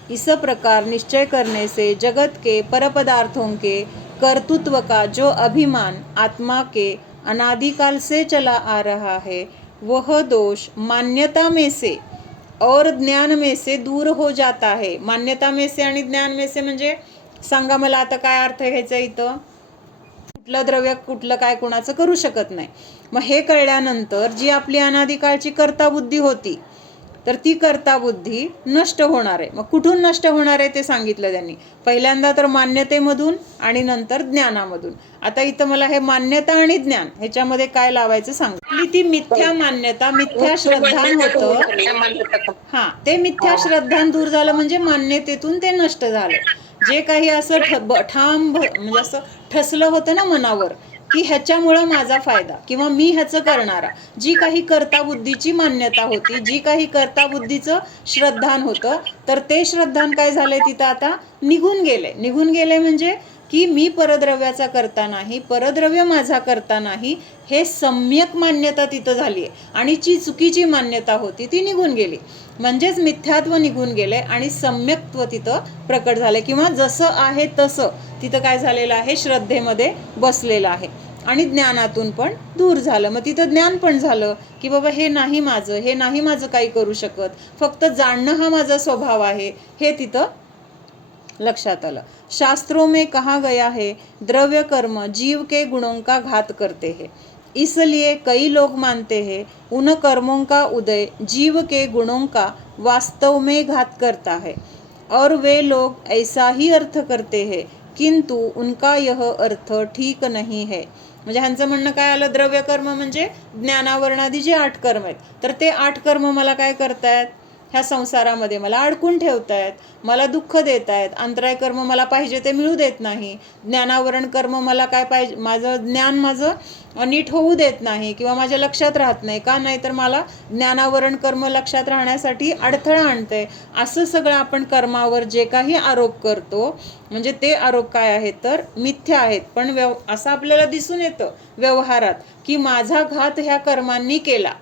इस प्रकार निश्चय करने से जगत के परपदार्थों के कर्तृत्व का जो अभिमान आत्मा के अनादिकाल से चला आ रहा है, वह दोष मान्यता में से और ज्ञान में से दूर हो जाता है. मान्यता में से आणि ज्ञान में से म्हणजे सांगा मला आता काय अर्थ घ्यायचा इथं? कुठलं द्रव्य कुठलं काय कुणाचं करू शकत नाही. मग हे कळल्यानंतर जी आपली अनादिकाळची कर्ता बुद्धी होती तर ती कर्ता बुद्धी नष्ट होणार आहे. मग कुठून नष्ट होणार आहे ते सांगितलं त्यांनी. पहिल्यांदा तर मान्यतेमधून आणि नंतर ज्ञानामधून. आता इथं मला हे मान्यता आणि ज्ञान ह्याच्यामध्ये काय लावायचं सांगितली. ती मिथ्या मान्यता, मिथ्या श्रद्धान होतं. हा, ते मिथ्या श्रद्धान दूर झालं म्हणजे मान्यतेतून ते नष्ट झालं. जे काही असं म्हणजे असं ठसलं होतं ना मनावर की ह्याच्यामुळं माझा फायदा किंवा मी ह्याचं करणारा, जी काही कर्ता बुद्धीची मान्यता होती, जी काही कर्ता बुद्धीचं श्रद्धान होतं, तर ते श्रद्धान काय झालंय तिथं आता निघून गेले म्हणजे की मी परद्रव्याचा करता नाही, परद्रव्य माझा करता नाही, हे सम्यक मान्यता तिथं झाली आहे. आणि जी चुकीची मान्यता होती ती निघून गेली. म्हणजेच मिथ्यात्व निघून गेले आणि सम्यक्त्व तिथं प्रकट झाले, किंवा जसं आहे तसं तिथं काय झालेलं आहे, श्रद्धेमध्ये बसलेलं आहे. आणि ज्ञानातून पण दूर झालं. मग तिथं ज्ञान पण झालं की बाबा हे नाही माझं, हे नाही माझं काही करू शकत, फक्त जाणणं हा माझा स्वभाव आहे, हे तिथं लक्षात आलं. शास्त्रों में कहा गया है, द्रव्य कर्म जीव के गुणों का घात करते हैं, इसलिए कई लोग मानते हैं उन कर्मों का उदय जीव के गुणों का वास्तव में घात करता है, और वे लोग ऐसा ही अर्थ करते हैं, किंतु उनका यह अर्थ ठीक नहीं है. म्हणजे ह्यांचं म्हणणं काय आलं, द्रव्य कर्म म्हणजे ज्ञानावरणादी जे 8 कर्म आहेत, तर ते 8 कर्म मला काय करतायत, ह्या संसारामध्ये मला अडकून ठेवतायत, मला दुःख देत आहेत. अंतराय कर्म मला पाहिजे ते मिळू देत नाही. ज्ञानावरण कर्म मला काय पाहिजे, माझं नीट होऊ देत नाही किंवा माझ्या लक्षात राहत नाही. का नाही, तर मला ज्ञानावरण कर्म लक्षात राहण्यासाठी अडथळा आणते. असं सगळं आपण कर्मावर जे काही आरोप करतो, म्हणजे ते आरोप काय आहेत, तर मिथ्या आहेत. पण असं आपल्याला दिसून येतं व्यवहारात की माझा घात ह्या कर्मांनी केला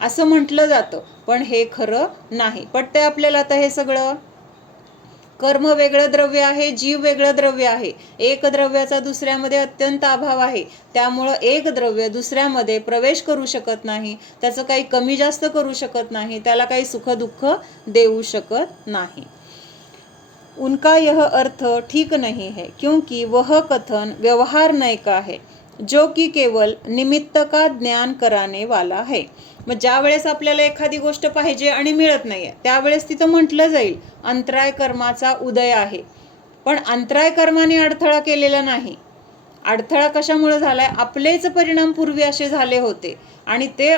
असं म्हटलं जातं, पण हे खरं नाही. पटतंय आपल्याला आता हे सगळं. कर्म वेगळं द्रव्य आहे, जीव वेगळं द्रव्य आहे. एक द्रव्याचा दुसऱ्यामध्ये अत्यंत अभाव आहे, त्यामुळं एक द्रव्य दुसऱ्यामध्ये प्रवेश करू शकत नाही, त्याचं काही कमी जास्त करू शकत नाही, त्याला काही सुख दुःख देऊ शकत नाही. उनका यह अर्थ ठीक नहीं है, क्योंकि वह कथन व्यवहार नय का है, जो की केवल निमित्त का ज्ञान कराने वाला है. मग ज्या वेळेस आपल्याला एखादी गोष्ट पाहिजे आणि मिळत नाहीये, त्यावेळेस तिथं म्हटलं जाईल अंतराय कर्माचा उदय आहे. पण अंतराय कर्माने अडथळा केलेला नाही. अडथळा कशामुळे झालाय, आपलेच परिणाम पूर्वी असे झाले होते आणि ते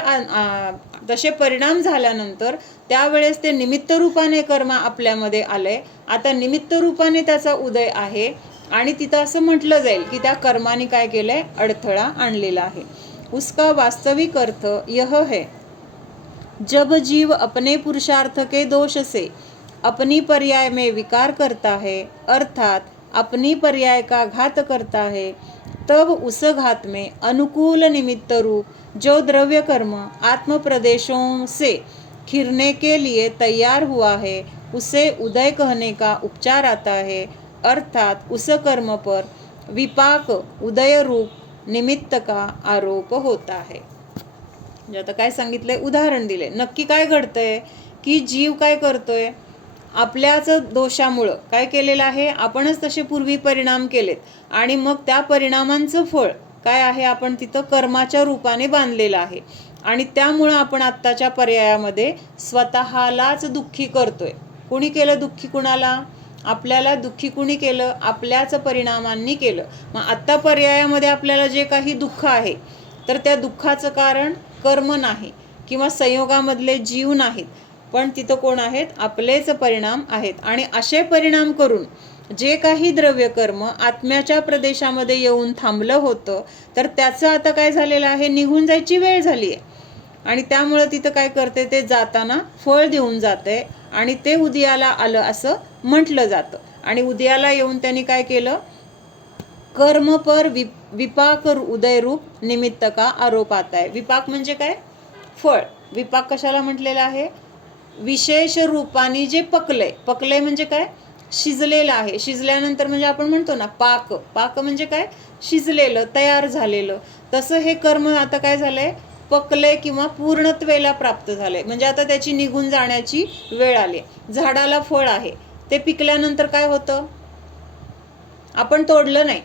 तसे परिणाम झाल्यानंतर त्यावेळेस ते निमित्त रूपाने कर्म आपल्यामध्ये आलंय. आता निमित्त रूपाने त्याचा उदय आहे आणि तिथं असं म्हटलं जाईल की त्या कर्माने काय केलंय, अडथळा आणलेला आहे. उसका वास्तविक अर्थ यह है, जब जीव अपने पुरुषार्थ के दोष से अपनी पर्याय में विकार करता है, अर्थात अपनी पर्याय का घात करता है, तब उस घात में अनुकूल निमित्त रूप जो द्रव्य कर्म आत्म प्रदेशों से खिरने के लिए तैयार हुआ है, उसे उदय कहने का उपचार आता है. अर्थात उस कर्म पर विपाक उदय रूप निमित्त का आरोप होता है. म्हणजे आता काय सांगितलंय, उदाहरण दिले. नक्की काय घडतंय की जीव काय करतोय, आपल्याच दोषामुळं काय केलेलं आहे, आपणच तसे पूर्वी परिणाम केलेत आणि मग त्या परिणामांचं फळ काय आहे, आपण तिथं कर्माच्या रूपाने बांधलेलं आहे आणि त्यामुळं आपण आत्ताच्या पर्यायामध्ये स्वतःलाच दुःखी करतोय. कुणी केलं दुःखी, कुणाला, आपल्याला दुःखी कुणी केलं, आपल्याच परिणामांनी केलं. मग आत्ता पर्यायामध्ये आपल्याला जे काही दुःख आहे, तर त्या दुःखाचं कारण कर्म नाही किंवा संयोगामधले जीव नाहीत, पण तिथं कोण आहेत, आपलेच परिणाम आहेत. आणि असे परिणाम करून जे काही द्रव्य कर्म आत्म्याच्या प्रदेशामध्ये येऊन थांबलं होतं, तर त्याचं आता काय झालेलं आहे, निघून जायची वेळ झाली आहे. आणि त्यामुळं तिथं काय करते, ते जाताना फळ देऊन जाते आणि ते उदयाला आलं असं म्हटलं जातं. आणि उदयाला येऊन त्यांनी काय केलं, कर्म पर विपाक उदय रूप निमित्त का आरोप आता है. विपाक म्हणजे काय, फळ. विपाक कशाला म्हटलेलं आहे, विशेष रूपाने जे पकलय म्हणजे काय, शिजलेलं आहे. शिजल्यानंतर म्हणजे आपण म्हणतो ना पाक म्हणजे काय, शिजलेलं, तयार झालेलं. तसं हे कर्म आता काय झालंय, पकलय किंवा पूर्णत्वेला प्राप्त झालंय. म्हणजे आता त्याची निघून जाण्याची वेळ आली. झाडाला फळ आहे, ते पिकल्यानंतर काय होतं, आपण तोडलं नाही,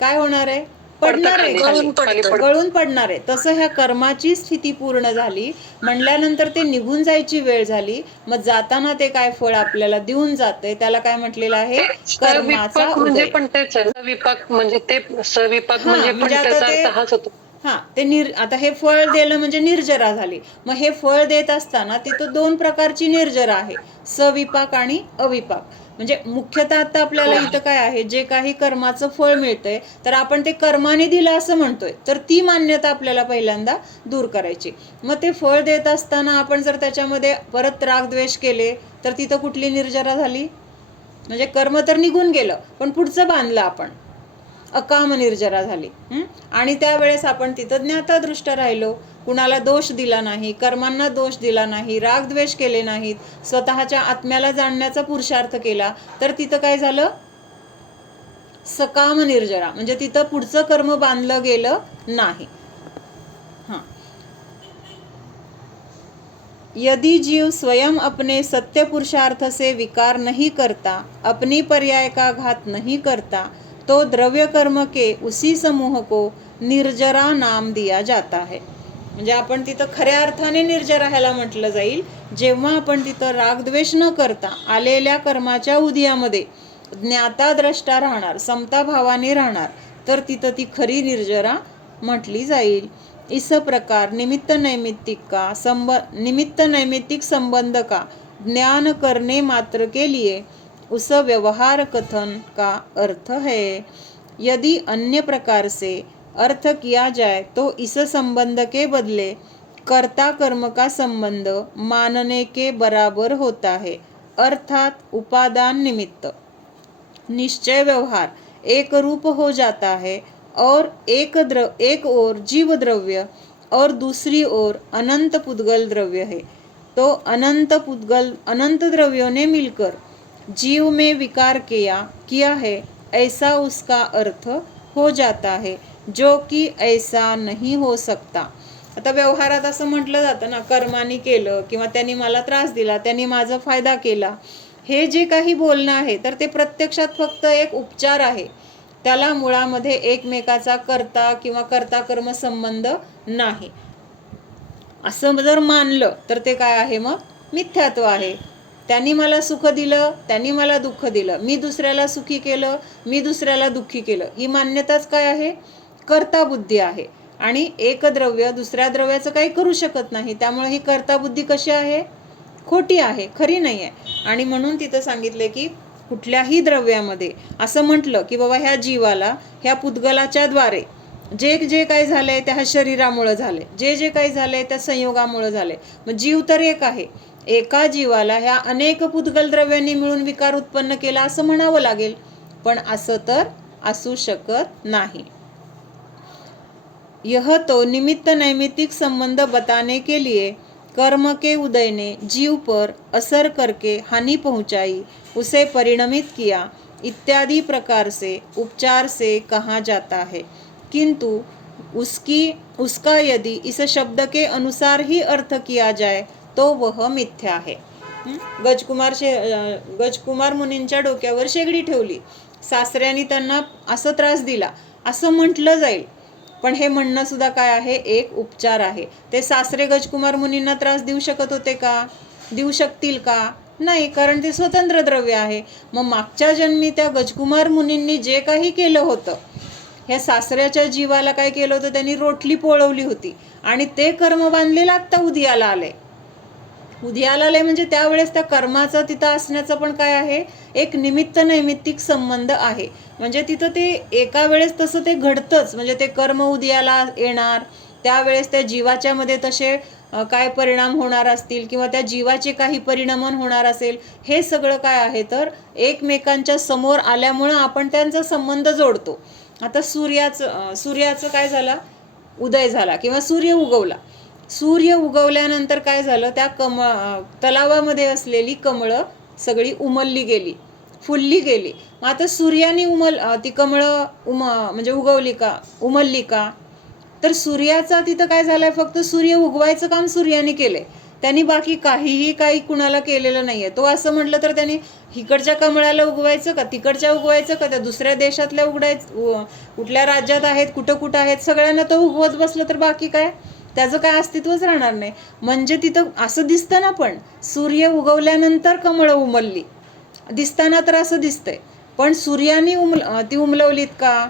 काय होणार आहे, पडणार आहे, खाली, खाली पडतं. गळून पडणार आहे. तसं ह्या कर्माची स्थिती पूर्ण झाली म्हणल्यानंतर ते निघून जायची वेळ झाली. मग जाताना ते काय फळ आपल्याला देऊन जाते, त्याला काय म्हटलेलं आहे, कर्माचा सविपाक म्हणजे उदय. पण तेच आहे. सविपाक म्हणजे ते सविपाक हा, म्हणजे पण म्हणजे आता त्याचा ते अर्थ हाच होतो. हा ते आता हे फळ दिलं म्हणजे निर्जरा झाली. मग हे फळ देत असताना तिथं दोन प्रकारची निर्जरा आहे, सविपाक आणि अविपाक. म्हणजे मुख्यतः आता आपल्याला इथं काय आहे, जे काही कर्माचं फळ मिळतंय तर आपण ते कर्माने दिलं असं म्हणतोय, तर ती मान्यता आपल्याला पहिल्यांदा दूर करायची. मग ते फळ देत असताना आपण जर त्याच्यामध्ये परत रागद्वेष केले तर तिथं कुठली निर्जरा झाली, म्हणजे कर्म तर निघून गेलं पण पुढचं बांधलं आपण, अकाम निर्जरा झाली. आणि त्यावेळेस आपण तिथं ज्ञातादृष्ट राहिलो, कुणाला दोष दिला नाही, कर्मांना दोष दिला नाही, रागद्वेष केले नाहीत, स्वतःच्या आत्म्याला जाणण्याचा पुरुषार्थ केला, तर तिथं काय झालं, सकाम निर्जरा, म्हणजे तिथं पुढचं कर्म बांधलं गेलं नाही. हां, यदि जीव स्वयं अपने सत्य पुरुषार्थ से विकार नहीं करता, अपनी पर्याय का घात नहीं करता, तो द्रव्य कर्म के उसी समूह को निर्जरा नाम दिया जाता है. म्हणजे आपण तिथं खऱ्या अर्थाने निर्जरा ह्याला म्हटलं जाईल, जेव्हा आपण तिथं रागद्वेष न करता आलेल्या कर्माच्या उदयामध्ये ज्ञाताद्रष्टा राहणार, समता भावाने राहणार, तर तिथं ती खरी निर्जरा म्हटली जाईल. इस प्रकार निमित्त नैमित्तिक संबंध का ज्ञान करने मात्र के लिए उस व्यवहार कथन का अर्थ है. यदि अन्य प्रकार से अर्थ किया जाए तो इस संबंध के बदले कर्ता कर्म का संबंध मानने के बराबर होता है. अर्थात उपादान निमित्त निश्चय व्यवहार एक रूप हो जाता है और एक ओर जीव द्रव्य और दूसरी ओर अनंत पुद्गल द्रव्य है. तो अनंत द्रव्यों ने मिलकर जीव में विकार किया है, ऐसा उसका अर्थ हो जाता है, जो कि ऐसा नहीं हो सकता. आता व्यवहारात असं म्हटलं जातं ना, कर्माने केलं किंवा त्यांनी मला त्रास दिला, त्यांनी माझा फायदा केला, हे जे काही बोलणं आहे तर ते प्रत्यक्षात फक्त एक उपचार आहे. त्याला मुळामध्ये एकमेकाचा कर्ता किंवा कर्ता कर्म संबंध नाही. असं जर मानलं तर ते काय आहे, मग मिथ्यात्व आहे. त्यांनी मला सुख दिलं, त्यांनी मला दुःख दिलं, मी दुसऱ्याला सुखी केलं, मी दुसऱ्याला दुःखी केलं, ही मान्यताच काय आहे, कर्ता बुद्धी आहे. आणि एक द्रव्य दुसऱ्या द्रव्याचं काही करू शकत नाही, त्यामुळे ही कर्ता बुद्धी कशी आहे, खोटी आहे, खरी नाही आहे. आणि म्हणून तिथं सांगितले की कुठल्याही द्रव्यामध्ये असं म्हटलं की बाबा ह्या जीवाला ह्या पुद्गलाच्या द्वारे जे जे काही झालंय त्या शरीरामुळे झाले, जे जे काही झालंय त्या संयोगामुळे झाले. मग जीव तर एक आहे, एका जीवाला ह्या अनेक पुद्गल द्रव्यांनी मिळून विकार उत्पन्न केला असं म्हणावं लागेल, पण असं तर असू शकत नाही. यह तो निमित्त नैमित्तिक संबंध बताने के लिए कर्म के उदय ने जीव पर असर करके हानि पहुंचाई, उसे परिणमित किया, इत्यादि प्रकार से उपचार से कहा जाता है. किंतु उसका यदि इस शब्द के अनुसार ही अर्थ किया जाए तो वह मिथ्या है. गजकुमार मुनींच्या डोक्यावर शेगडी ठेवली, सासऱ्याने त्यांना असं त्रास दिला असं म्हटलं जाईल, पण हे म्हणणं सुद्धा काय आहे, एक उपचार आहे. ते सासरे गजकुमार मुनींना त्रास देऊ शकत होते का, देऊ शकतील का, नाही, कारण ते स्वतंत्र द्रव्य आहे. मग मागच्या जन्मी त्या गजकुमार मुनींनी जे काही केलं होतं, ह्या सासऱ्याच्या जीवाला काय केलं होतं, त्यांनी रोटली पोळवली होती आणि ते कर्म बांधलेलं आत्ता उदयाला आलंय. उदयाला आलंय म्हणजे त्यावेळेस त्या कर्माचा तिथं असण्याचं पण काय आहे, एक निमित्त नैमित्तिक संबंध आहे. म्हणजे तिथं ते एका वेळेस तसं ते घडतंच, म्हणजे ते कर्म उदयाला येणार, त्यावेळेस त्या जीवाच्या मध्ये तसे काय परिणाम होणार असतील किंवा त्या जीवाचे काही परिणमन होणार असेल, हे सगळं काय आहे तर एकमेकांच्या समोर आल्यामुळं आपण त्यांचा संबंध जोडतो. आता सूर्याचं काय झाला, उदय झाला किंवा सूर्य उगवला. सूर्य उगवल्यानंतर काय झालं, त्या तलावामध्ये असलेली कमळं सगळी उमलली गेली, फुलली गेली. मग आता सूर्याने ती कमळं म्हणजे उगवली का, उमलली का, तर सूर्याचा तिथं काय झालंय, फक्त सूर्य उगवायचं काम सूर्याने केलंय. त्यांनी बाकी काही कुणाला केलेलं नाहीये. तो असं म्हटलं तर त्यांनी इकडच्या कमळाला उगवायचं का, तिकडच्या उगवायचं का, त्या दुसऱ्या देशातल्या कुठल्या राज्यात आहेत, कुठं आहेत, सगळ्यांना तो उगवत बसलं तर बाकी काय, त्याचं काय अस्तित्वच राहणार नाही. म्हणजे तिथं असं दिसतं ना, पण सूर्य उगवल्यानंतर कमळं उमलली दिसताना तर असं दिसतंय, पण सूर्याने ती उमलवलीत का,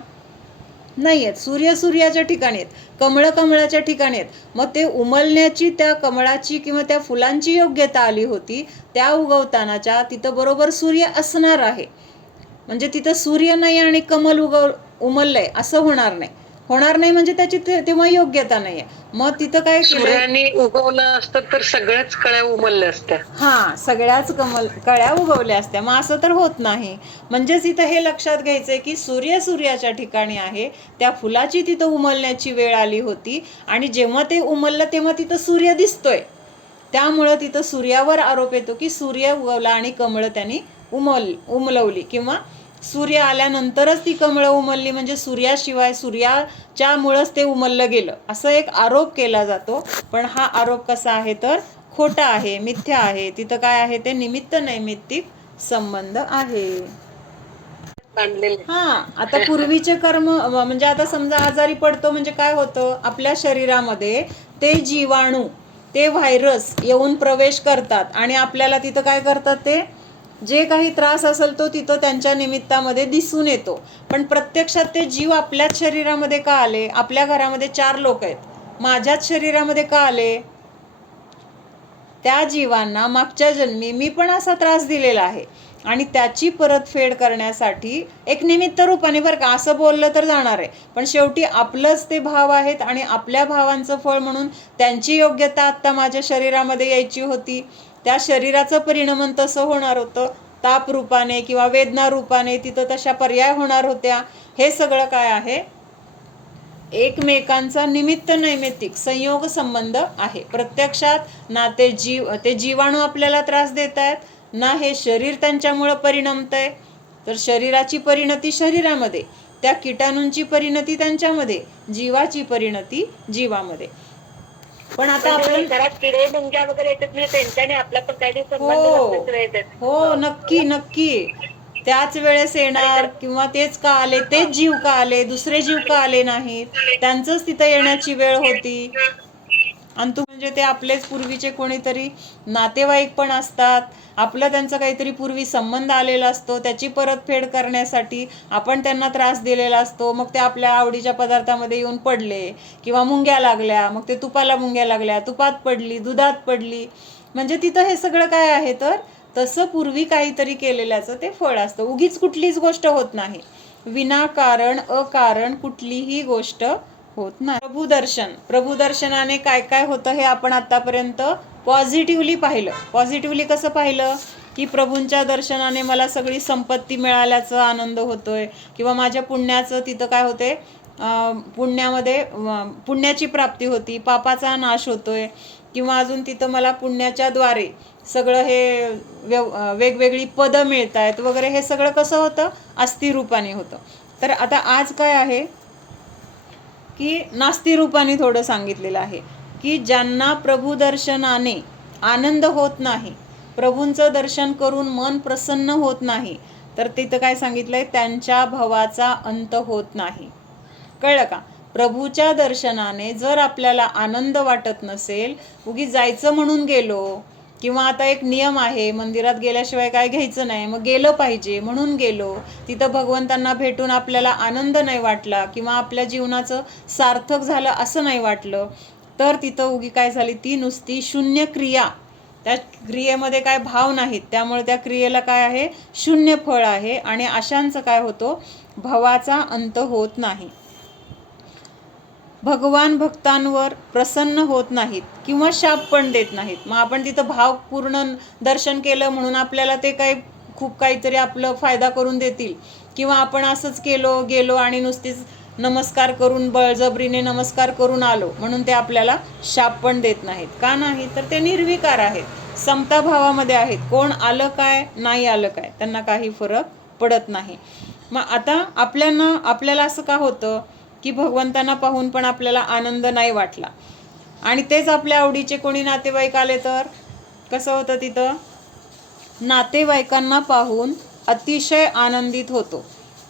नाही आहेत. सूर्याच्या ठिकाणी आहेत, कमळाच्या ठिकाणी आहेत. मग ते उमलण्याची त्या कमळाची किंवा त्या फुलांची योग्यता आली होती, त्या उगवतानाच्या तिथं बरोबर सूर्य असणार आहे. म्हणजे तिथं सूर्य नाही आणि कमल उमललंय असं होणार नाही म्हणजे त्याची तेव्हा योग्यता नाहीये. मग तिथं काय सूर्याने उगवलं असतं तर सगळ्याच कळ्या उमलल्या असत्या. सगळ्याच कळ्या उगवल्या असत्या. मग असं तर होत नाही. म्हणजेच इथं हे लक्षात घ्यायचंय की सूर्याच्या ठिकाणी आहे, त्या फुलाची तिथं उमलण्याची वेळ आली होती आणि जेव्हा ते उमललं तेव्हा तिथं सूर्य दिसतोय. त्यामुळं तिथं सूर्यावर आरोप येतो की सूर्य उगवला आणि कमळं त्यांनी उमलवली, किंवा सूर्य आल्यानंतरच ती कमळं उमलली, म्हणजे सूर्याच्यामुळंच ते उमललं गेलं, असं एक आरोप केला जातो. पण हा आरोप कसा आहे तर खोटा आहे, मिथ्या आहे. तिथं काय आहे ते निमित्त नैमित्तिक संबंध आहे. आता पूर्वीचे कर्म म्हणजे आता समजा आजारी पडतो म्हणजे काय होतं, आपल्या शरीरामध्ये ते जीवाणू, ते व्हायरस येऊन प्रवेश करतात आणि आपल्याला तिथं काय करतात, ते जे काही त्रास असेल तो तिथं त्यांच्या निमित्तामध्ये दिसून येतो. पण प्रत्यक्षात ते जीव आपल्याच शरीरामध्ये का आले, आपल्या घरामध्ये 4 लोक आहेत, माझ्याच शरीरामध्ये का आले, त्या जीवांना मागच्या जन्मी मी पण असा त्रास दिलेला आहे आणि त्याची परतफेड करण्यासाठी एक निमित्त रूपाने, बरं का, असं बोललं तर जाणार आहे, पण शेवटी आपलंच ते भाव आहेत आणि आपल्या भावांचं फळ म्हणून त्यांची योग्यता आत्ता माझ्या शरीरामध्ये यायची होती. त्या शरीराचं परिणमन तसं होणार होतं, ताप रूपाने किंवा वेदना रूपाने तिथं तशा पर्याय होणार होत्या. हे सगळं काय आहे, एकमेकांचा निमित्त नैमित्तिक संयोग संबंध आहे. प्रत्यक्षात ना ते जीवाणू आपल्याला त्रास देत आहेत, ना हे शरीर त्यांच्यामुळं परिणमतंय. तर शरीराची परिणती शरीरामध्ये, त्या किटाणूंची परिणती त्यांच्यामध्ये, जीवाची परिणती जीवामध्ये. पण आता आपण घरात किडे मुंग्या वगैरे येतात म्हणजे त्यांच्याने आपला पण काही संबंध हो नक्की त्याच वेळेस येणार, किंवा तेच का आले, तेच जीव का आले, दुसरे जीव का आले नाहीत, त्यांचंच तिथं येण्याची वेळ होती. आणि म्हणजे ते आपलेच पूर्वीचे कोणीतरी नातेवाईक पण असतात, आपलं त्यांचा काहीतरी पूर्वी संबंध आलेला असतो, त्याची परतफेड करण्यासाठी आपण त्यांना त्रास दिलेला असतो. मग ते आपल्या आवडीच्या पदार्थामध्ये येऊन पडले किंवा मुंग्या लागल्या, मग ते तुपाला मुंग्या लागल्या, तुपात पडली, दुधात पडली, म्हणजे तिथं हे सगळं काय आहे तर तसं पूर्वी काहीतरी केलेल्याचं ते फळ असतं. उगीच कुठलीच गोष्ट होत नाही, विनाकारण अकारण कुठलीही गोष्ट होत नाही. प्रभुदर्शनाने काय काय होतं हे आपण आतापर्यंत पॉझिटिव्हली पाहिलं. पॉझिटिव्हली कसं पाहिलं की प्रभूंच्या दर्शनाने मला सगळी संपत्ती मिळाल्याचा आनंद होतोय, किंवा माझ्या पुण्याचं तिथं काय होते, पुण्यामध्ये पुण्याची प्राप्ती होती, पापाचा नाश होतोय, किंवा अजून तिथं मला पुण्याच्या द्वारे सगळं हे वेगवेगळी पदं मिळत आहेत वगैरे. हे सगळं कसं होतं, अस्थिरूपाने होतं. तर आता आज काय आहे की नास्तिरूपाने थोडं सांगितलेलं आहे की ज्यांना प्रभुदर्शनाने आनंद होत नाही, प्रभूंचं दर्शन करून मन प्रसन्न होत नाही, तर तिथं काय सांगितलंय, त्यांच्या भवाचा अंत होत नाही. कळलं का? प्रभूच्या दर्शनाने जर आपल्याला आनंद वाटत नसेल, उगी जायचं म्हणून गेलो, किंवा आता एक नियम आहे मंदिरात गेल्याशिवाय काय घ्यायचं नाही, मग गेलं पाहिजे म्हणून गेलो, तिथं भगवंतांना भेटून आपल्याला आनंद नाही वाटला किंवा आपल्या जीवनाचं सार्थक झालं असं नाही वाटलं, तर तिथं उगी काय झाली, ती नुसती शून्य क्रिया, त्या क्रियेमध्ये काय भाव नाहीत, त्यामुळे त्या क्रियेला काय आहे, शून्य फळ आहे. आणि अशांचं काय होतो, भवाचा अंत होत नाही. भगवान भक्तांवर प्रसन्न होत नाहीत किंवा शाप पण देत नाहीत. मग आपण तिथं भावपूर्ण दर्शन केलं म्हणून आपल्याला ते काही खूप काहीतरी आपलं फायदा करून देतील, किंवा आपण असंच गेलो आणि नुसतीच नमस्कार करून बळजबरीने नमस्कार करून आलो म्हणून ते आपल्याला शाप पण देत नाहीत. का नाही, तर ते निर्विकार आहेत, समता भावामध्ये आहेत. कोण आलं काय, नाही आलं काय, त्यांना काही फरक पडत नाही. मग आता आपल्याला असं का होतं की भगवंतांना पाहून पण आपल्याला आनंद नाही वाटला, आणि तेच आपल्या आवडीचे कोणी नातेवाईक आले तर कसं होतं तिथं? नातेवाईकांना पाहून अतिशय आनंदित होतो.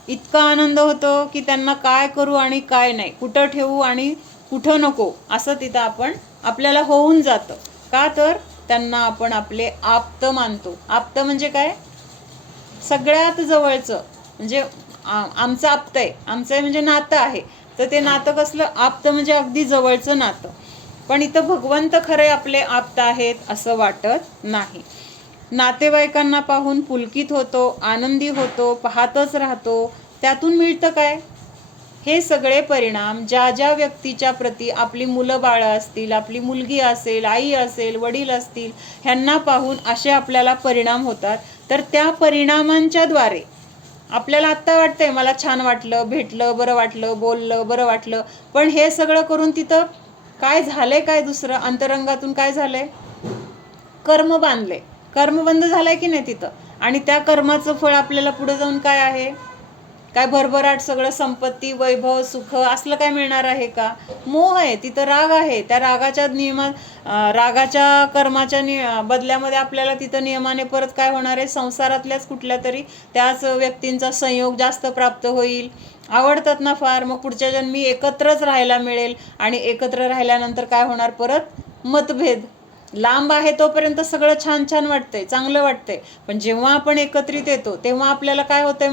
इतका आनंद होतो की त्यांना काय करू आणि काय नाही, कुठं ठेवू आणि कुठं नको, असं तिथं आपल्याला होऊन जातं. का तर त्यांना आपण आपले आप्त मानतो. आप्त म्हणजे काय? सगळ्यात जवळचं, म्हणजे आमचं आप्त आहे, आमचं आहे म्हणजे नातं आहे. तर ते नातं कसलं? आप्त म्हणजे अगदी जवळचं नातं. पण इथं भगवंत खरे आपले आप्त आहेत असं वाटत नाही. नातेवाईकांना पाहून पुलकित होतो, आनंदी होतो, पाहतच राहतो. त्यातून मिळतं काय? हे सगळे परिणाम ज्या ज्या व्यक्तीच्या प्रती आपली मुलं बाळं असतील, आपली मुलगी असेल, आई असेल, वडील असतील, ह्यांना पाहून असे आपल्याला परिणाम होतात. तर त्या परिणामांच्या द्वारे आपल्याला आत्ता वाटतंय मला छान वाटलं, भेटलं, बरं वाटलं, बोललं, बरं वाटलं. पण हे सगळं करून तिथं काय झालंय? काय दुसरं अंतरंगातून काय झालंय? कर्म बांधले, कर्मबंध झालाय की नाही तिथं? आणि त्या कर्माचं फळ आपल्याला पुढे जाऊन काय आहे? काय भरभराट सगळं संपत्ती, वैभव, सुख असलं काय मिळणार आहे का? मोह आहे तिथं, राग आहे. त्या रागाच्या रागाच्या कर्माच्या बदल्यामध्ये आपल्याला तिथं नियमाने परत काय होणार आहे? संसारातल्याच कुठल्या तरी त्याच व्यक्तींचा संयोग जास्त प्राप्त होईल. आवडतात ना फार, मग पुढच्या जन्मी एकत्रच राहायला मिळेल. आणि एकत्र राहिल्यानंतर काय होणार? परत मतभेद. लांब आहे तोपर्यंत सगळं छान छान वाटतंय, चांगलं वाटतंय. पण जेव्हा आपण एकत्रित येतो तेव्हा आपल्याला काय होतंय?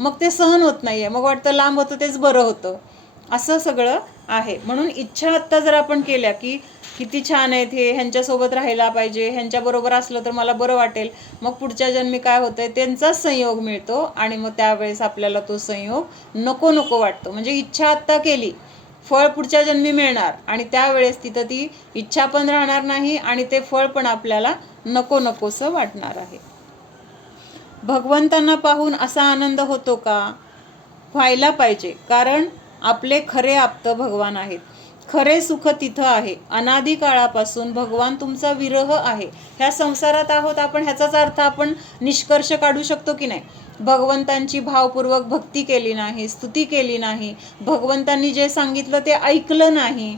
मग ते सहन होत नाहीये. मग वाटतं लांब होतं तेच बरं होतं. असं सगळं आहे. म्हणून इच्छा आत्ता जर आपण केल्या की किती छान आहेत हे, ह्यांच्यासोबत राहायला पाहिजे, ह्यांच्याबरोबर असलं तर मला बरं वाटेल, मग पुढच्या जन्मी काय होतंय? त्यांचाच संयोग मिळतो. आणि मग त्यावेळेस आपल्याला तो संयोग नको नको वाटतो. म्हणजे इच्छा आत्ता केली, फळ पुढच्या जन्मी मिळणार, आणि त्यावेळेस तिथं ती इच्छा पण राहणार नाही आणि ते फळ पण आपल्याला नको नकोसं वाटणार आहे. भगवंतांना पाहून असा आनंद होतो का? व्हायला पाहिजे. कारण आपले खरे आप्त भगवान आहेत. खरे सुख तिथं आहे. अनादी काळापासून भगवान तुमचा विरह आहे. ह्या संसारात आहोत आपण, ह्याचाच अर्थ आपण निष्कर्ष काढू शकतो की नाही? भगवंतांची भावपूर्वक भक्ती केली नाही, स्तुती केली नाही, भगवंतांनी जे सांगितलं ते ऐकलं नाही.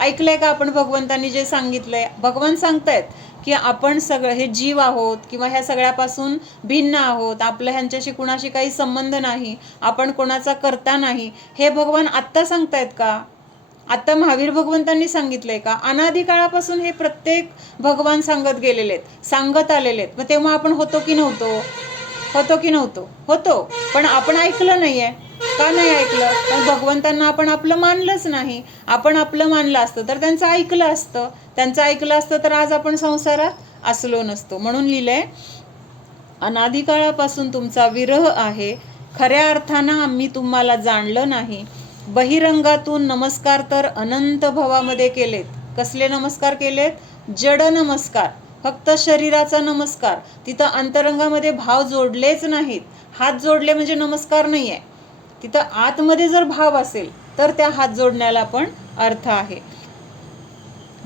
ऐकलंय का आपण भगवंतांनी जे सांगितलंय? भगवान सांगतायत की आपण सगळं हे जीव आहोत किंवा ह्या सगळ्यापासून भिन्न आहोत, आपलं ह्यांच्याशी कुणाशी काही संबंध नाही, आपण कोणाचा करता नाही. हे भगवान आत्ता सांगतायत का? आत्ता महावीर भगवंतांनी सांगितलंय का? अनादी काळापासून हे प्रत्येक भगवान सांगत गेलेले आहेत, सांगत आलेले आहेत. मग तेव्हा आपण होतो की नव्हतो? होतो की नव्हतो? होतो. पण आपण ऐकलं नाहीये. का नाही ऐकलं? तर भगवंतांना आपण आपलं मानलंच नाही. आपण आपलं मानलं असतं तर त्यांचं ऐकलं असतं. त्यांचं ऐकलं असतं तर आज आपण संसारात असलो नसतो. म्हणून लिहिलंय, अनादी काळापासून तुमचा विरह आहे, खऱ्या अर्थानं आम्ही तुम्हाला जाणलं नाही. बहिरंगातून नमस्कार तर अनंत भवामध्ये केलेत. कसले नमस्कार केलेत? जड नमस्कार, फक्त शरीराचा नमस्कार. तिथं अंतरंगामध्ये भाव जोडलेच नाहीत. हात जोडले म्हणजे नमस्कार नाही आहे. तिथं आतमध्ये जर भाव असेल तर त्या हात जोडण्याला पण अर्थ आहे.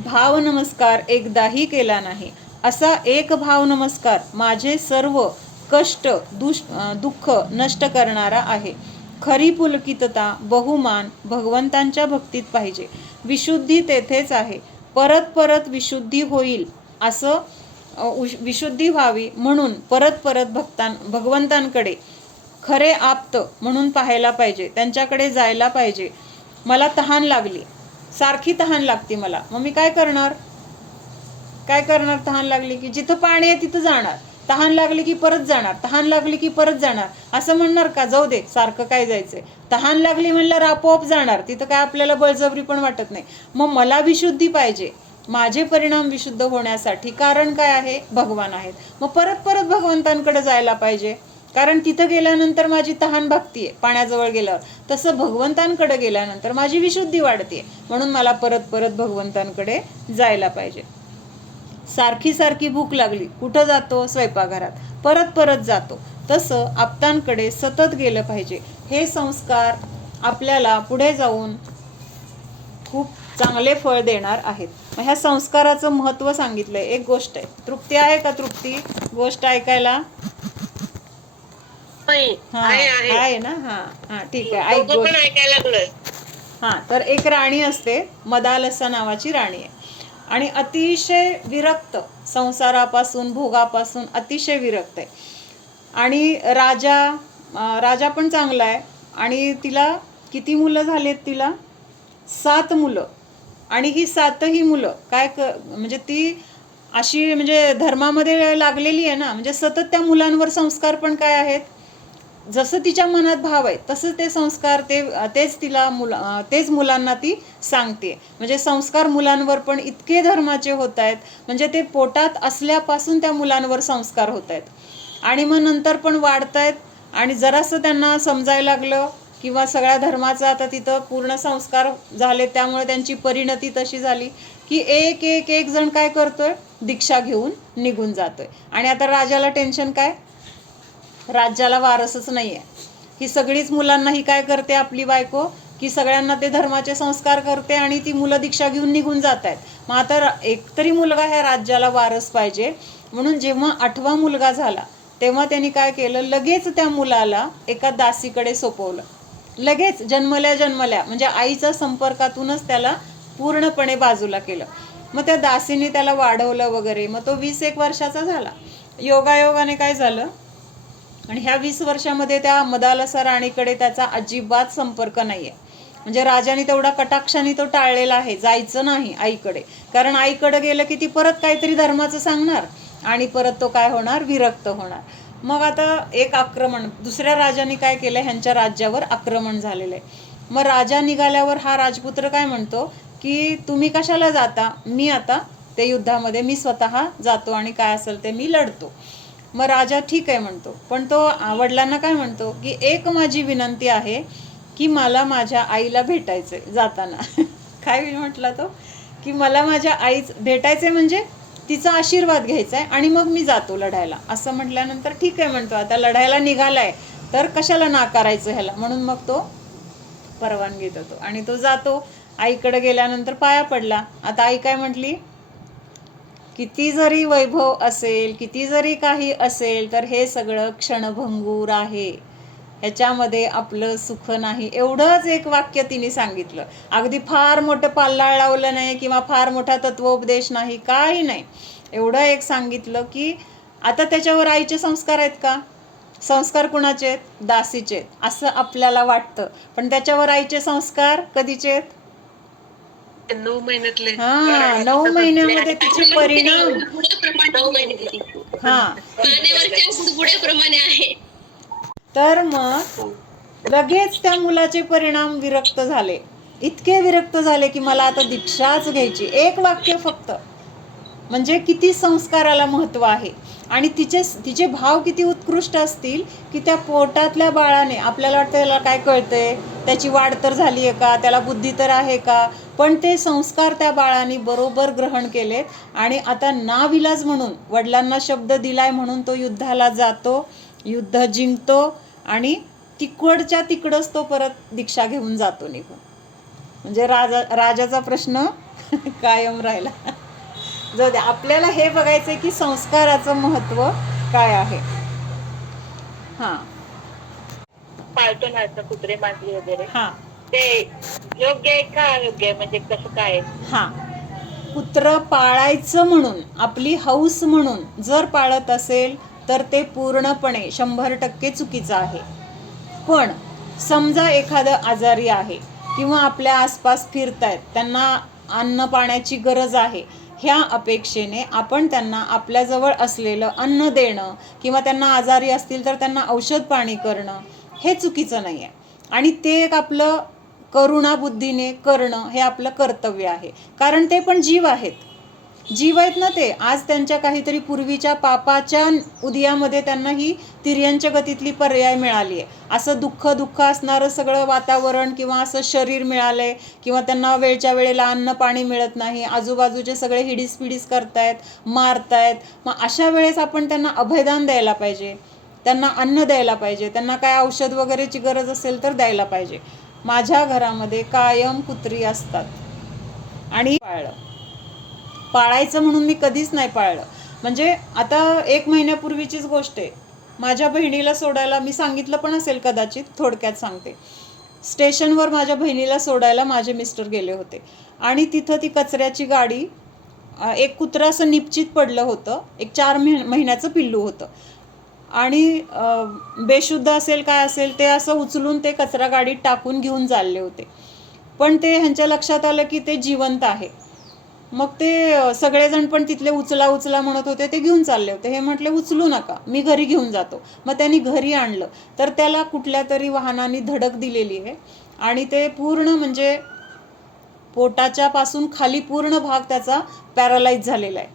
भाव नमस्कार एकदाही केला नाही. असा एक भाव नमस्कार माझे सर्व कष्ट दुःख नष्ट करणारा आहे. खरी पुलकितता, बहुमान भगवंतांच्या भक्तीत पाहिजे. विशुद्धी तेथेच आहे. परत परत विशुद्धी होईल असं, विशुद्धी व्हावी म्हणून परत परत भगवंतांकडे खरे आप्त म्हणून पाहायला पाहिजे, त्यांच्याकडे जायला पाहिजे. मला तहान लागली, सारखी तहान लागते मला, मग मी काय करणार? तहान लागली की जिथं पाणी आहे तिथं जाणार, तहान लागली की परत जाणार, तहान लागली की परत जाणार. असं म्हणणार का जाऊ दे सारखं काय जायचंय? तहान लागली म्हणल्यावर आपोआप जाणार, तिथं काय आपल्याला बळजबरी पण वाटत नाही. मग मला विशुद्धी पाहिजे, माझे परिणाम विशुद्ध होण्यासाठी कारण काय आहे? भगवान आहेत. मग परत परत भगवंतांकडे जायला पाहिजे, कारण तिथं गेल्यानंतर माझी तहान भागतीये पाण्याजवळ गेल्यावर. तसं भगवंतांकडे गेल्यानंतर माझी विशुद्धी वाढते, म्हणून मला परत परत भगवंतांकडे जायला पाहिजे. सारखी सारखी भूक लागली, कुठं जातो? स्वयंपाकघरात, परत परत जातो. तसं आप्तांकडे सतत गेलं पाहिजे. हे संस्कार आपल्याला पुढे जाऊन खूप चांगले फळ देणार आहेत. मग ह्या संस्काराचं महत्त्व सांगितलंय. एक गोष्ट आहे, तृप्ती आहे का? तृप्ती गोष्ट ऐकायला आहे ना? हा ठीक आहे, ऐक गोष्ट. ऐकायला लागलं. तर एक राणी असते, मदालसा नावाची राणी आहे. आणि अतिशय विरक्त, संसारापासून भोगापासून अतिशय विरक्त आहे. आणि राजा पण चांगला आहे. आणि तिला किती मुलं झालेत? तिला 7 मुलं. आणि ही 7ही मुलं म्हणजे ती अशी म्हणजे धर्मामध्ये लागलेली आहे ना, म्हणजे सतत त्या मुलांवर संस्कार पण काय आहेत, जसं तिच्या मनात भाव आहे तसं ते संस्कार तेच मुलांना ती सांगते. म्हणजे संस्कार मुलांवर पण इतके धर्माचे होत आहेत, म्हणजे ते पोटात असल्यापासून त्या मुलांवर संस्कार होत आहेत. आणि मग नंतर पण वाढत आहेत. आणि जरासं त्यांना समजायला लागलं किंवा सगळ्या धर्माचा आता तिथं पूर्ण संस्कार झाले, त्यामुळे त्यांची परिणती तशी झाली की एक एक एक जण काय करतोय, दीक्षा घेऊन निघून जातोय. आणि आता राजाला टेन्शन काय, राज्याला वारसच नाही आहे. ही सगळीच मुलांना ही काय करते आपली बायको, की सगळ्यांना ते धर्माचे संस्कार करते आणि ती मुलं दीक्षा घेऊन निघून जात आहेत. मग आता एकतरी मुलगा ह्या राज्याला वारस पाहिजे. म्हणून जेव्हा 8वा मुलगा झाला तेव्हा त्यांनी काय केलं, लगेच त्या मुलाला एका दासीकडे सोपवलं. लगेच जन्मल्या म्हणजे आईच्या संपर्कातूनच त्याला पूर्णपणे बाजूला केलं. मग त्या दासीने त्याला वाढवलं वगैरे. मग तो 20-1 वर्षाचा झाला. योगायोगाने काय झालं, आणि ह्या 20 वर्षामध्ये त्या मदालसा राणीकडे त्याचा अजिबात संपर्क नाही आहे. म्हणजे राजाने तेवढा कटाक्षाने तो टाळलेला आहे, जायचं नाही आईकडे. कारण आईकडे गेलं की ती परत काहीतरी धर्माचं सांगणार आणि परत तो काय होणार, विरक्त होणार. मग आता एक आक्रमण दुसऱ्या राजाने काय केलं, ह्यांच्या राज्यावर आक्रमण झालेलं आहे. मग राजा निघाल्यावर हा राजपुत्र काय म्हणतो की तुम्ही कशाला जाता, मी आता ते युद्धामध्ये मी स्वतः जातो आणि काय असेल ते मी लढतो. मग राजा ठीक आहे म्हणतो. पण तो वडिलांना काय म्हणतो की एक माझी विनंती आहे की मला माझ्या आईला भेटायचंय जाताना. काय म्हटला तो, की मला माझ्या आईच भेटायचंय, म्हणजे तिचा आशीर्वाद घ्यायचा आहे आणि मग मी जातो लढायला. असं म्हटल्यानंतर ठीक आहे म्हणतो, आता लढायला निघालाय तर कशाला नाकारायचं ह्याला. म्हणून मग तो परवानगी देतो आणि तो जातो. आईकडे गेल्यानंतर पाया पडला. आता आई काय म्हटली, किती जरी वैभव असेल, किती जरी काही असेल, तर हे सगळं क्षणभंगूर आहे, ह्याच्यामध्ये आपलं सुख नाही. एवढंच एक वाक्य तिने सांगितलं. अगदी फार मोठं पाल्लाळ लावलं नाही किंवा फार मोठा तत्वोपदेश नाही, काही नाही. एवढं एक सांगितलं की आता त्याच्यावर आईचे संस्कार आहेत का, संस्कार कुणाचे आहेत, दासीचे आहेत असं आपल्याला वाटतं. पण त्याच्यावर आईचे संस्कार कधीचे आहेत, 9 महिन्यातले. 9 महिन्यामध्ये तिचे परिणाम. आहे. तर मग लगेच त्या मुलाचे परिणाम विरक्त झाले, इतके विरक्त झाले की मला आता दीक्षाच घ्यायची. एक वाक्य फक्त, म्हणजे किती संस्काराला महत्त्व आहे. आणि तिचे भाव किती उत्कृष्ट असतील की त्या पोटातल्या बाळाने, आपल्याला वाटतं त्याला काय कळतंय, त्याची वाढ तर झाली आहे का, त्याला बुद्धी तर आहे का, पण ते संस्कार त्या बाळाने बरोबर ग्रहण केलेत. आणि आता नाविलाज म्हणून वडिलांना शब्द दिलाय म्हणून तो युद्धाला जातो, युद्ध जिंकतो आणि तिकडच्या तिकडच तो परत दीक्षा घेऊन जातो निघून. म्हणजे राजाचा प्रश्न कायम राहिला. जाऊ दे, आपल्याला हे बघायचंय की संस्काराचं महत्व काय आहे. हा, पाळतो ना असं कुत्रे मांजरी वगैरे, हा, ते योग्य आहे का अयोग्य आहे, म्हणजे कसं काय? हा, कुत्र पाळायचं म्हणून, आपली हौस म्हणून जर पाळत असेल तर ते पूर्णपणे 100% चुकीचं आहे. पण समजा एखादं आजारी आहे किंवा आपल्या आसपास फिरतायत, त्यांना अन्न पाण्याची गरज आहे, ह्या अपेक्षेने आपण त्यांना आपल्याजवळ असलेलं अन्न देणं किंवा त्यांना आजारी असतील तर त्यांना औषध पाणी करणं हे चुकीचं नाही आहे. आणि ते एक आपलं करुणाबुद्धीने करणं हे आपलं कर्तव्य आहे. कारण ते पण जीव आहेत, जीव आहेत ना ते. आज त्यांच्या काहीतरी पूर्वीच्या पापाच्या उदयामध्ये त्यांना ही तिर्यंच्या गतीतली पर्याय मिळाली आहे. असं दुःख असणारं सगळं वातावरण किंवा असं शरीर मिळालंय किंवा त्यांना वेळच्या वेळेला अन्न पाणी मिळत नाही, आजूबाजूचे सगळे हिडीस करतायत, मारतायत. मग अशा वेळेस आपण त्यांना अभयदान द्यायला पाहिजे, त्यांना अन्न द्यायला पाहिजे, त्यांना काय औषध वगैरेची गरज असेल तर द्यायला पाहिजे. माझ्या घरामध्ये कायम कुत्री असतात आणि पाळायचं म्हणून मी कधीच नाही पाळलं. म्हणजे आता 1 महिन्यापूर्वीचीच गोष्ट आहे. माझ्या बहिणीला सोडायला, मी सांगितलं पण असेल कदाचित, थोडक्यात सांगते. स्टेशनवर माझ्या बहिणीला सोडायला माझे मिस्टर गेले होते आणि तिथं ती कचऱ्याची गाडी एक कुत्रं असं निपचित पडलं होतं, एक 4 महिन्याचं पिल्लू होतं आणि बेशुद्ध असेल काय असेल ते असं उचलून ते कचरा गाडीत टाकून घेऊन चालले होते. पण ते ह्यांच्या लक्षात आलं की ते जिवंत आहे. मग ते सगळेजण पण तिथले उचला उचला म्हणत होते, ते घेऊन चालले होते. हे म्हटले उचलू नका, मी घरी घेऊन जातो. मग त्यांनी घरी आणलं तर त्याला कुठल्या तरी वाहनाने धडक दिलेली आहे आणि ते पूर्ण म्हणजे पोटाच्या पासून खाली पूर्ण भाग त्याचा पॅरालाइज झालेला आहे.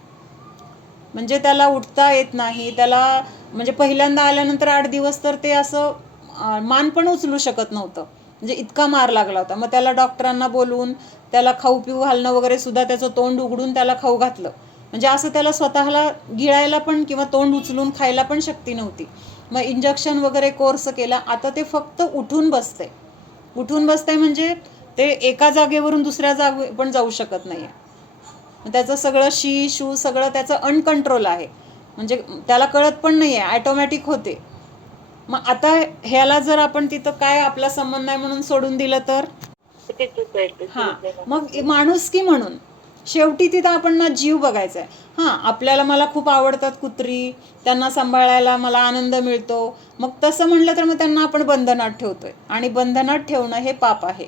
म्हणजे त्याला उठता येत नाही. त्याला म्हणजे पहिल्यांदा आल्यानंतर 8 दिवस तर ते असं मान पण उचलू शकत नव्हतं, म्हणजे इतका मार लागला होता. मग त्याला डॉक्टरांना बोलवून त्याला खाऊ पिऊ घालणं वगैरे सुद्धा, त्याचं तोंड उघडून त्याला खाऊ घातलं. म्हणजे असं त्याला स्वतःला गिळायला पण किंवा तोंड उचलून खायला पण शक्ती नव्हती. मग इंजेक्शन वगैरे कोर्स केला. आता ते फक्त उठून बसतंय. उठून बसतंय म्हणजे ते एका जागेवरून दुसऱ्या जागे पण जाऊ शकत नाही आहे. त्याचं सगळं शी शू सगळं त्याचं अनकंट्रोल आहे, म्हणजे त्याला कळत पण नाही आहे, ॲटोमॅटिक होते. मग आता ह्याला जर आपण तिथं काय आपला संबंध नाही म्हणून सोडून दिलं तर हां, मग माणुसकी म्हणून शेवटी तिथं आपण ना जीव बघायचा आहे. हां, आपल्याला मला खूप आवडतात कुत्री, त्यांना सांभाळायला मला आनंद मिळतो. मग तसं म्हटलं तर मग त्यांना आपण बंधनात ठेवतोय आणि बंधनात ठेवणं हे पाप आहे.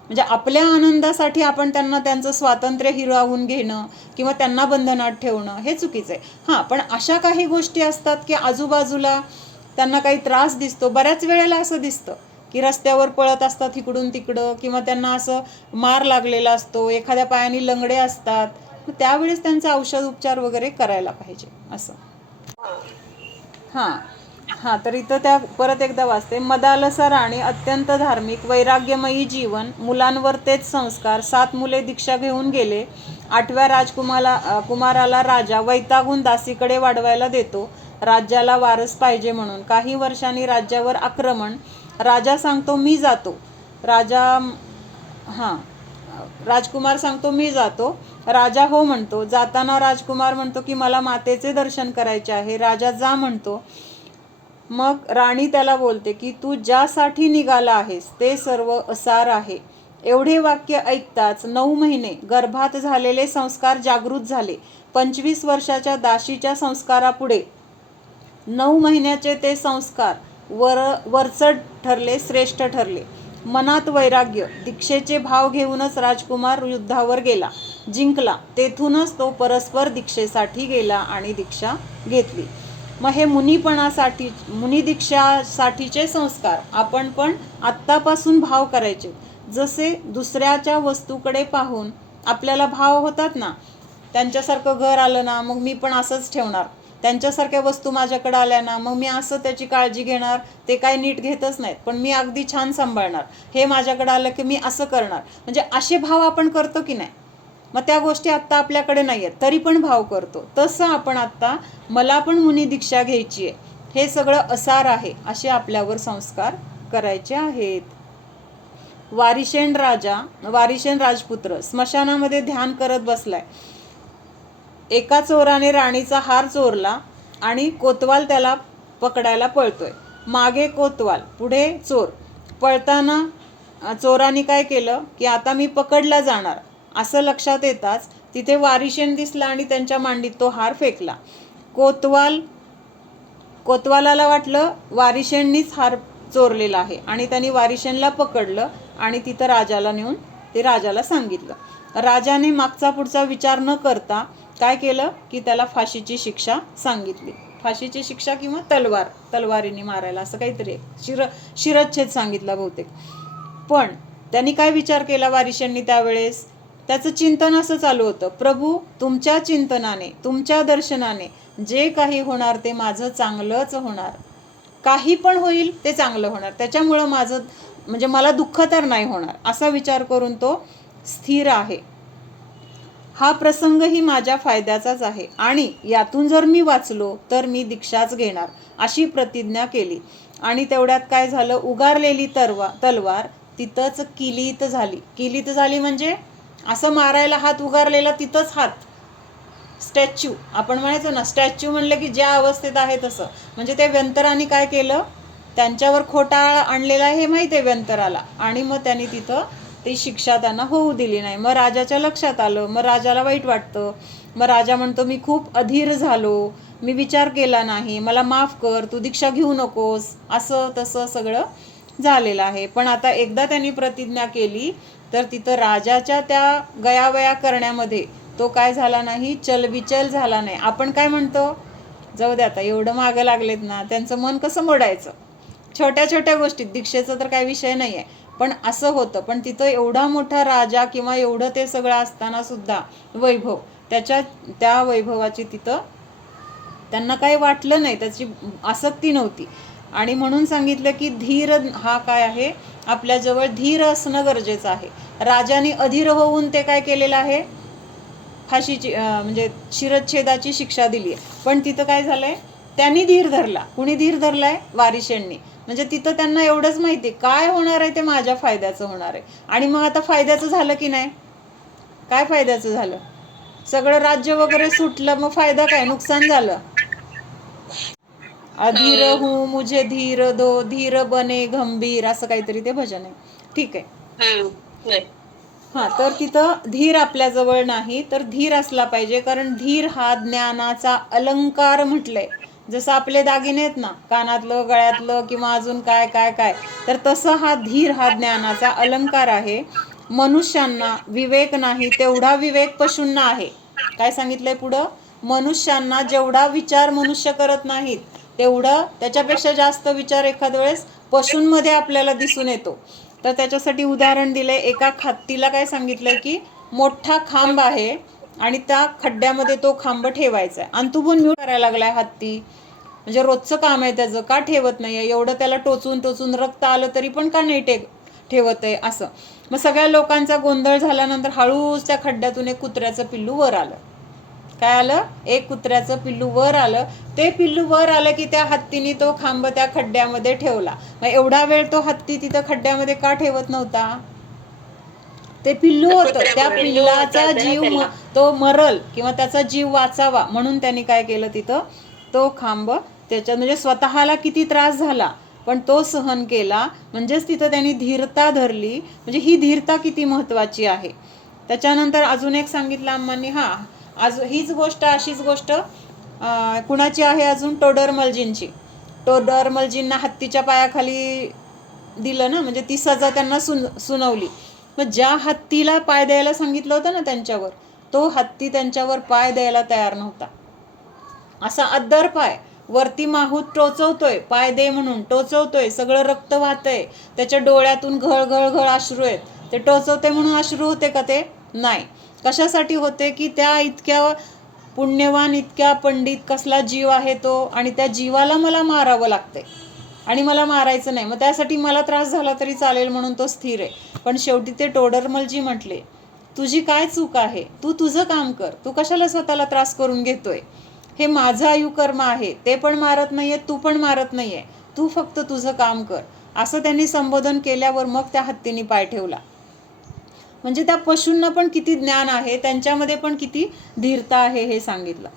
म्हणजे आपल्या आनंदासाठी आपण त्यांना त्यांचं स्वातंत्र्य हिरावून घेणं किंवा त्यांना बंधनात ठेवणं हे चुकीचं आहे. हां, पण अशा काही गोष्टी असतात की आजूबाजूला त्यांना काही त्रास दिसतो. बऱ्याच वेळेला असं दिसतं की रस्त्यावर पळत असतात इकडून तिकडं किंवा त्यांना असं मार लागलेला असतो, एखाद्या पायाने लंगडे असतात. त्यावेळेस त्यांचा औषध उपचार वगैरे करायला पाहिजे असं. हां हां, तर इथं त्या परत एकदा वाचते. मदालसा राणी अत्यंत धार्मिक वैराग्यमयी जीवन, मुलांवर तेच संस्कार. 7 मुले दीक्षा घेऊन गेले. 8व्या कुमाराला राजा वैतागून दासीकडे वाढवायला देतो, राज्याला वारस पाहिजे म्हणून. काही वर्षांनी राज्यावर आक्रमण. राजा सांगतो मी जातो. राजकुमार सांगतो मी जातो. राजा हो म्हणतो. जाताना राजकुमार म्हणतो की मला मातेचे दर्शन करायचे आहे. राजा जा म्हणतो. मग राणी त्याला बोलते की तू ज्यासाठी निघाला आहेस ते सर्व असार आहे. एवढे वाक्य ऐकताच 9 महिने गर्भात झालेले संस्कार जागृत झाले. 25 वर्षाच्या दाशीच्या संस्कारापुढे 9 महिन्याचे ते संस्कार वरचढ ठरले, श्रेष्ठ ठरले. मनात वैराग्य, दीक्षेचे भाव घेऊनच राजकुमार युद्धावर गेला, जिंकला. तेथूनच तो परस्पर दीक्षेसाठी गेला आणि दीक्षा घेतली. मग हे मुनिदीक्षासाठीचे संस्कार आपण पण आत्तापासून भाव करायचे. जसे दुसऱ्याच्या वस्तूकडे पाहून आपल्याला भाव होतात ना, त्यांच्यासारखं घर आलं ना मग मी पण असंच ठेवणार, त्यांच्यासारख्या वस्तू माझ्याकडे आल्या ना मग मी असं त्याची काळजी घेणार. ते काय नीट घेतच नाहीत पण मी अगदी छान सांभाळणार. हे माझ्याकडे आलं की मी असं करणार. म्हणजे असे भाव आपण करतो की नाही. मग त्या गोष्टी आत्ता आपल्याकडे नाही आहेत तरी पण भाव करतो. तसं आपण आत्ता मला पण मुनी दीक्षा घ्यायची आहे, हे सगळं असार आहे, असे आपल्यावर संस्कार करायचे आहेत. वारिशेन राजपुत्र स्मशानामध्ये ध्यान करत बसलाय. एका चोराने राणीचा हार चोरला आणि कोतवाल त्याला पकडायला पळतोय. मागे कोतवाल, पुढे चोर. पळताना चोराने काय केलं की आता मी पकडला जाणार असं लक्षात येताच तिथे वारिशेन दिसला आणि त्यांच्या मांडीत तो हार फेकला. कोतवालाला वाटलं वारिशेननीच हार चोरलेला आहे आणि त्यांनी वारिशेनला पकडलं आणि तिथं राजाला नेऊन ते राजाला सांगितलं. राजाने मागचा पुढचा विचार न करता काय केलं की त्याला फाशीची शिक्षा सांगितली. फाशीची शिक्षा किंवा तलवारीने मारायला असं काहीतरी शिरच्छेद सांगितला बहुतेक. पण त्यांनी काय विचार केला वारिशेंनी त्यावेळेस, त्याचं चिंतन असं चालू होतं, प्रभू तुमच्या चिंतनाने, तुमच्या दर्शनाने जे काही होणार ते माझं चांगलंच होणार. काही पण होईल ते चांगलं होणार, त्याच्यामुळं माझं म्हणजे मला दुःख तर नाही होणार असा विचार करून तो स्थिर आहे. हा प्रसंगही माझ्या फायद्याचाच आहे आणि यातून जर मी वाचलो तर मी दीक्षाच घेणार अशी प्रतिज्ञा केली. आणि तेवढ्यात काय झालं, उगारलेली तलवार तिथंच किलीत झाली म्हणजे असं मारायला हात उगारलेला तिथंच हात. स्टॅच्यू आपण म्हणायचो ना, स्टॅच्यू म्हणलं की ज्या अवस्थेत आहे तसं. म्हणजे ते व्यंतराने काय केलं, त्यांच्यावर खोटा आणलेला हे माहिती आहे व्यंतराला, आणि मग त्यांनी तिथं ती शिक्षा त्यांना होऊ दिली नाही. मग राजाच्या लक्षात आलं, मग राजाला वाईट वाटतं. मग राजा म्हणतो मी खूप अधीर झालो, मी विचार केला नाही, मला माफ कर, तू दीक्षा घेऊ नकोस, असं तसं सगळं झालेलं आहे. पण आता एकदा त्यांनी प्रतिज्ञा केली तर तिथं राजाच्या त्या गयावया करण्यामध्ये तो काय झाला नाही, चलबिचल झाला नाही. आपण काय म्हणतो, जाऊ दे आता एवढं मागं लागलेत ना, त्यांचं मन कसं मोडायचं, छोट्या छोट्या गोष्टीत. दीक्षेचा तर काही विषय नाही आहे, पण असं होतं. पण तिथं एवढा मोठा राजा किंवा एवढं ते सगळं असताना सुद्धा वैभव, त्या वैभवाची तिथं त्यांना काही वाटलं नाही, त्याची आसक्ती नव्हती. आणि म्हणून सांगितलं की धीर हा काय आहे, आपल्याजवळ धीर असणं गरजेचं आहे. राजाने अधीर होऊन ते काय केलेलं आहे, फाशीची म्हणजे शिरच्छेदाची शिक्षा दिली आहे. पण तिथं काय झालंय, त्यांनी धीर धरला. कुणी धीर धरलाय, वारिशेंनी. म्हणजे तिथं त्यांना एवढंच माहिती काय होणार आहे ते माझ्या फायद्याचं होणार आहे. आणि मग आता फायद्याचं झालं की नाही, काय फायद्याचं झालं, सगळं राज्य वगैरे सुटलं, मग फायदा काय, नुकसान झालं. अधीर हूँ मुझे धीर दो, धीर बने गंभीर, असं काहीतरी ते भजन आहे. ठीक आहे. हा, तर तिथं धीर आपल्याजवळ नाही, तर धीर असला पाहिजे. कारण धीर हा ज्ञानाचा अलंकार म्हटलंय. जसं आपले दागिने आहेत ना, कानातलं, गळ्यातलं किंवा अजून काय काय काय, तर तसं हा धीर हा ज्ञानाचा अलंकार आहे. मनुष्यांना विवेक नाही तेवढा विवेक पशूंना आहे. काय सांगितलंय पुढं, मनुष्यांना जेवढा विचार मनुष्य करत नाहीत तेवढं, त्याच्यापेक्षा जास्त विचार एखाद्या वेळेस पशूंमध्ये आपल्याला दिसून येतो. तर त्याच्यासाठी उदाहरण दिलंय. एका हत्तीला काय सांगितलंय की मोठा खांब आहे आणि त्या खड्ड्यामध्ये तो खांब ठेवायचा आहे. अंतुबून मिळून करायला लागलाय हत्ती, म्हणजे रोजचं काम आहे त्याचं, का ठेवत नाहीये, एवढं त्याला टोचून टोचून रक्त आलं तरी पण का नाही ठेवत आहे असं. मग सगळ्या लोकांचा गोंधळ झाल्यानंतर हळूच त्या खड्ड्यातून एक कुत्र्याचं पिल्लू वर आलं. काय आलं, एक कुत्र्याचं पिल्लू वर आलं. ते पिल्लू वर आलं की त्या हत्तीने तो खांब त्या खड्ड्यामध्ये ठेवला. मग एवढा वेळ तो हत्ती तिथं खड्ड्यामध्ये का ठेवत नव्हता, ते पिल्लू होतं, त्या पिल्लाचा जीव तो मरल किंवा त्याचा जीव वाचावा म्हणून त्यांनी काय केलं, तिथं तो खांब त्याच्या, म्हणजे स्वतःला किती त्रास झाला पण तो सहन केला. म्हणजेच तिथं त्यांनी धीरता धरली. म्हणजे ही धीरता किती महत्वाची आहे. त्याच्यानंतर अजून एक सांगितलं अम्मांनी, हा आज हीच गोष्ट, अशीच गोष्ट कुणाची आहे अजून, टोडरमलजींची. टोडरमलजींना हत्तीच्या पायाखाली दिलं ना, म्हणजे ती सजा त्यांना सुनावली. मग ज्या हत्तीला पाय द्यायला सांगितलं होतं ना त्यांच्यावर, तो हत्ती त्यांच्यावर पाय द्यायला तयार नव्हता. असा अद्दर पाय, वरती माहूत टोचवतोय, पाय दे म्हणून टोचवतोय, सगळं रक्त वाहतंय, त्याच्या डोळ्यातून घळ घळ घळ अश्रू आहेत. ते टोचवते म्हणून अश्रू होते का, ते नाही. कशासाठी होते की त्या इतक्या पुण्यवान, इतक्या पंडित कसला जीव आहे तो, आणि त्या जीवाला मला मारावं लागतंय आणि मला मारायचं नाही, मग त्यासाठी मला त्रास झाला तरी चालेल म्हणून तो स्थिर आहे. पण शेवटी ते टोडरमलजी म्हटले, तुझी काय चूक आहे, तू तुझं काम कर, तू कशाला स्वतःला त्रास करून घेतोय, हे माझं आयुकर्म आहे, ते पण मारत नाहीये, तू पण मारत नाहीये, तू फक्त तुझं काम कर, असं त्यांनी संबोधन केल्यावर मग त्या हत्तीने पाय ठेवला. म्हणजे त्या पशूंना पण किती ज्ञान आहे, त्यांच्यामध्ये पण किती धीरता आहे हे सांगितलं.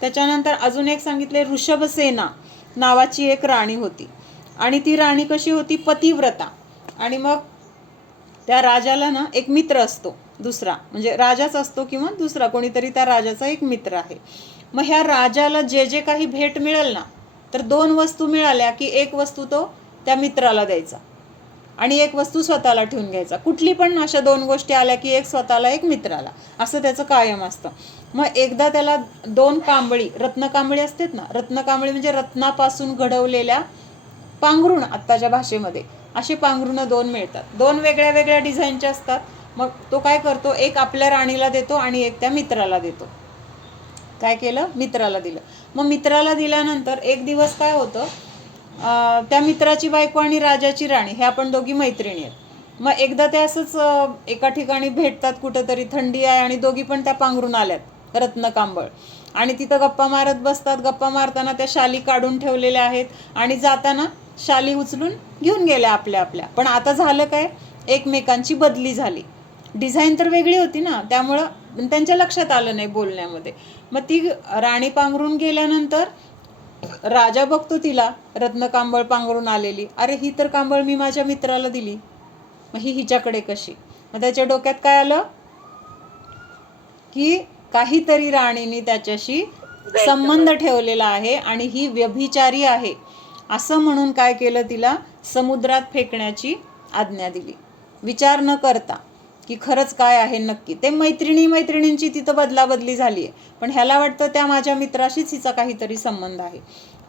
त्याच्यानंतर अजून एक सांगितले, ऋषभसेना नावाची एक राणी होती. आणि ती राणी कशी होती, पतिव्रता. आणि मग त्या राजाला ना एक मित्र असतो दुसरा, म्हणजे राजाच असतो किंवा दुसरा कोणीतरी त्या राजाचा एक मित्र आहे. मग ह्या राजाला जे जे काही भेट मिळेल ना, तर 2 वस्तू मिळाल्या की एक वस्तू तो त्या मित्राला द्यायचा आणि एक वस्तू स्वतःला ठेवून घ्यायचा. कुठली पण अशा 2 गोष्टी आल्या की एक स्वतःला एक मित्राला, असं त्याचं कायम असतं. मग एकदा त्याला 2 कांबळी, रत्नकांबळी असतात ना, रत्नकांबळी म्हणजे रत्नापासून घडवलेल्या पांघरुण, आत्ताच्या भाषेमध्ये असे पांघरुणं 2 मिळतात. 2 वेगळ्या वेगळ्या डिझाईनचे असतात. मग तो काय करतो, एक आपल्या राणीला देतो आणि एक त्या मित्राला देतो. काय केलं, मित्राला दिलं. मग मित्राला दिल्यानंतर एक दिवस काय होतं, त्या मित्राची बायको आणि राजाची राणी हे आपण दोघी मैत्रिणी आहेत. मग एकदा ते असंच एका ठिकाणी भेटतात, कुठंतरी थंडी आहे आणि दोघी पण त्या पांघरून आल्यात रत्नकांबळ, आणि तिथं गप्पा मारत बसतात. गप्पा मारताना त्या शाली काढून ठेवलेल्या आहेत आणि जाताना शाली उचलून घेऊन गेल्या आपल्या आपल्या. पण आता झालं काय, एकमेकांची बदली झाली. डिझाईन तर वेगळी होती ना, त्यामुळं त्यांच्या लक्षात आलं नाही बोलण्यामध्ये. मग ती राणी पांघरून गेल्यानंतर राजा बघतो तिला रत्नकांबळ पांघरून आलेली, अरे ही तर कांबळ मी माझ्या मित्राला दिली, मग ही हिच्याकडे कशी. मग त्याच्या डोक्यात काय आलं की काहीतरी राणीने त्याच्याशी संबंध ठेवलेला आहे आणि ही व्यभिचारी आहे असं म्हणून काय केलं, तिला समुद्रात फेकण्याची आज्ञा दिली, विचार न करता की खरंच काय आहे नक्की. ते मैत्रिणींची तिथं बदलाबदली झाली आहे, पण ह्याला वाटतं त्या माझ्या मित्राशीच हिचा काहीतरी संबंध आहे.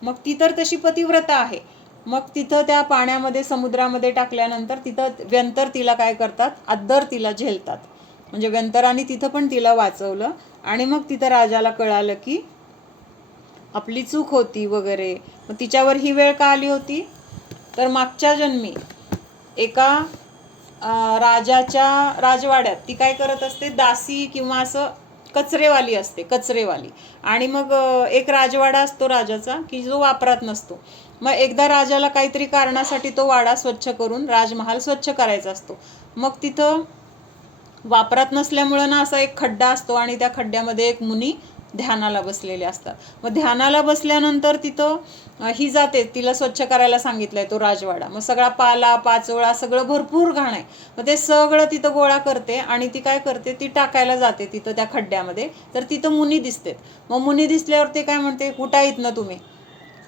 मग ती तर तशी पतिव्रता आहे. मग तिथं त्या पाण्यामध्ये समुद्रामध्ये टाकल्यानंतर तिथं व्यंतर तिला काय करतात, अद्दर तिला झेलतात. म्हणजे व्यंतराने तिथं पण तिला वाचवलं. आणि मग तिथं राजाला कळालं की आपली चूक होती वगैरे. मग तिच्यावर ही वेळ का आली होती, तर मागच्या जन्मी एका राजाच्या राजवाड्यात ती काय करत असते, दासी किंवा असं कचरेवाली असते, कचरेवाली. आणि मग एक राजवाडा असतो राजाचा की जो वापरात नसतो. मग एकदा राजाला काहीतरी कारणासाठी तो वाडा स्वच्छ करून राजमहाल स्वच्छ करायचा असतो. मग तिथं वापरात नसल्यामुळं ना असा एक खड्डा असतो आणि त्या खड्ड्यामध्ये एक मुनी ध्यानाला बसलेले असतात. मग ध्यानाला बसल्यानंतर तिथं ही जाते, तिला स्वच्छ करायला सांगितलंय तो राजवाडा. मग सगळा पाला पाचोळा सगळं भरपूर घाण आहे. मग ते सगळं तिथं गोळा करते आणि ती काय करते, ती टाकायला जाते तिथं त्या खड्ड्यामध्ये. तर तिथं मुनी दिसते. मग मुनी दिसल्यावर ते काय म्हणते, कुठं आहेत ना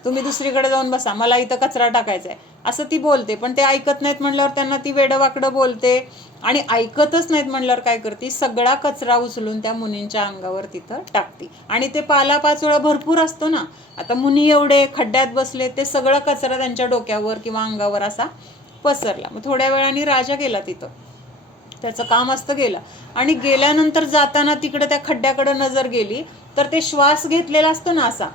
तुम्ही दुसरीकडे जाऊन बसा, मला इथं कचरा टाकायचा आहे असं ती बोलते. पण ते ऐकत नाहीत म्हणल्यावर त्यांना ती वेडवाकडं बोलते. आणि ऐकतच नाहीत म्हणल्यावर काय करते, सगळा कचरा उचलून त्या मुनींच्या अंगावर तिथं टाकते. आणि ते पालापाचोळा भरपूर असतो ना, आता मुनी एवढे खड्ड्यात बसले, ते सगळं कचरा त्यांच्या डोक्यावर किंवा अंगावर असा पसरला. मग थोड्या वेळाने राजा गेला तिथं, त्याचं काम असतं गेलं. आणि गेल्यानंतर जाताना तिकडं त्या खड्ड्याकडं नजर गेली तर ते श्वास घेतलेला असतो ना असा,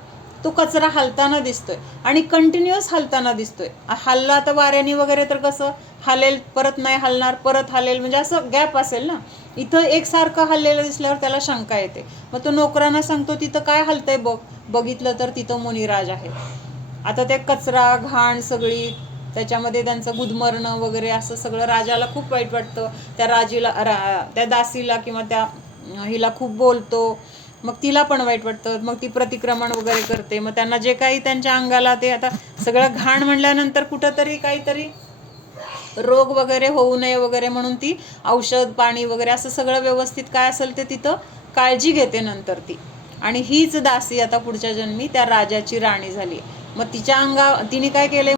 तो कचरा हलताना दिसतोय आणि कंटिन्युअस हलताना दिसतोय. हलला तर वाऱ्याने वगैरे तर कसं हलेल, परत नाही हलणार, परत हलेल, म्हणजे असं गॅप असेल ना. इथं एकसारखं हललेलं दिसल्यावर त्याला शंका येते. मग तो नोकरांना सांगतो, तिथं काय हलतंय बघ. बघितलं तर तिथं मुनिराज आहे. आता ते कचरा घाण सगळी, त्याच्यामध्ये त्यांचं गुदमरणं वगैरे असं सगळं राजाला खूप वाईट वाटतं. त्या दासीला किंवा त्या हिला खूप बोलतो. मग तिला पण वाईट वाटतं. मग ती प्रतिक्रमण वगैरे करते. मग त्यांना जे काही त्यांच्या अंगाला, ते आता सगळं घाण म्हणल्यानंतर कुठंतरी काहीतरी रोग वगैरे होऊ नये वगैरे म्हणून ती औषध पाणी वगैरे असं सगळं व्यवस्थित काय असेल ते तिथं काळजी घेते नंतर ती. आणि हीच दासी आता पुढच्या जन्मी त्या राजाची राणी झाली. मग तिने काय केलंय,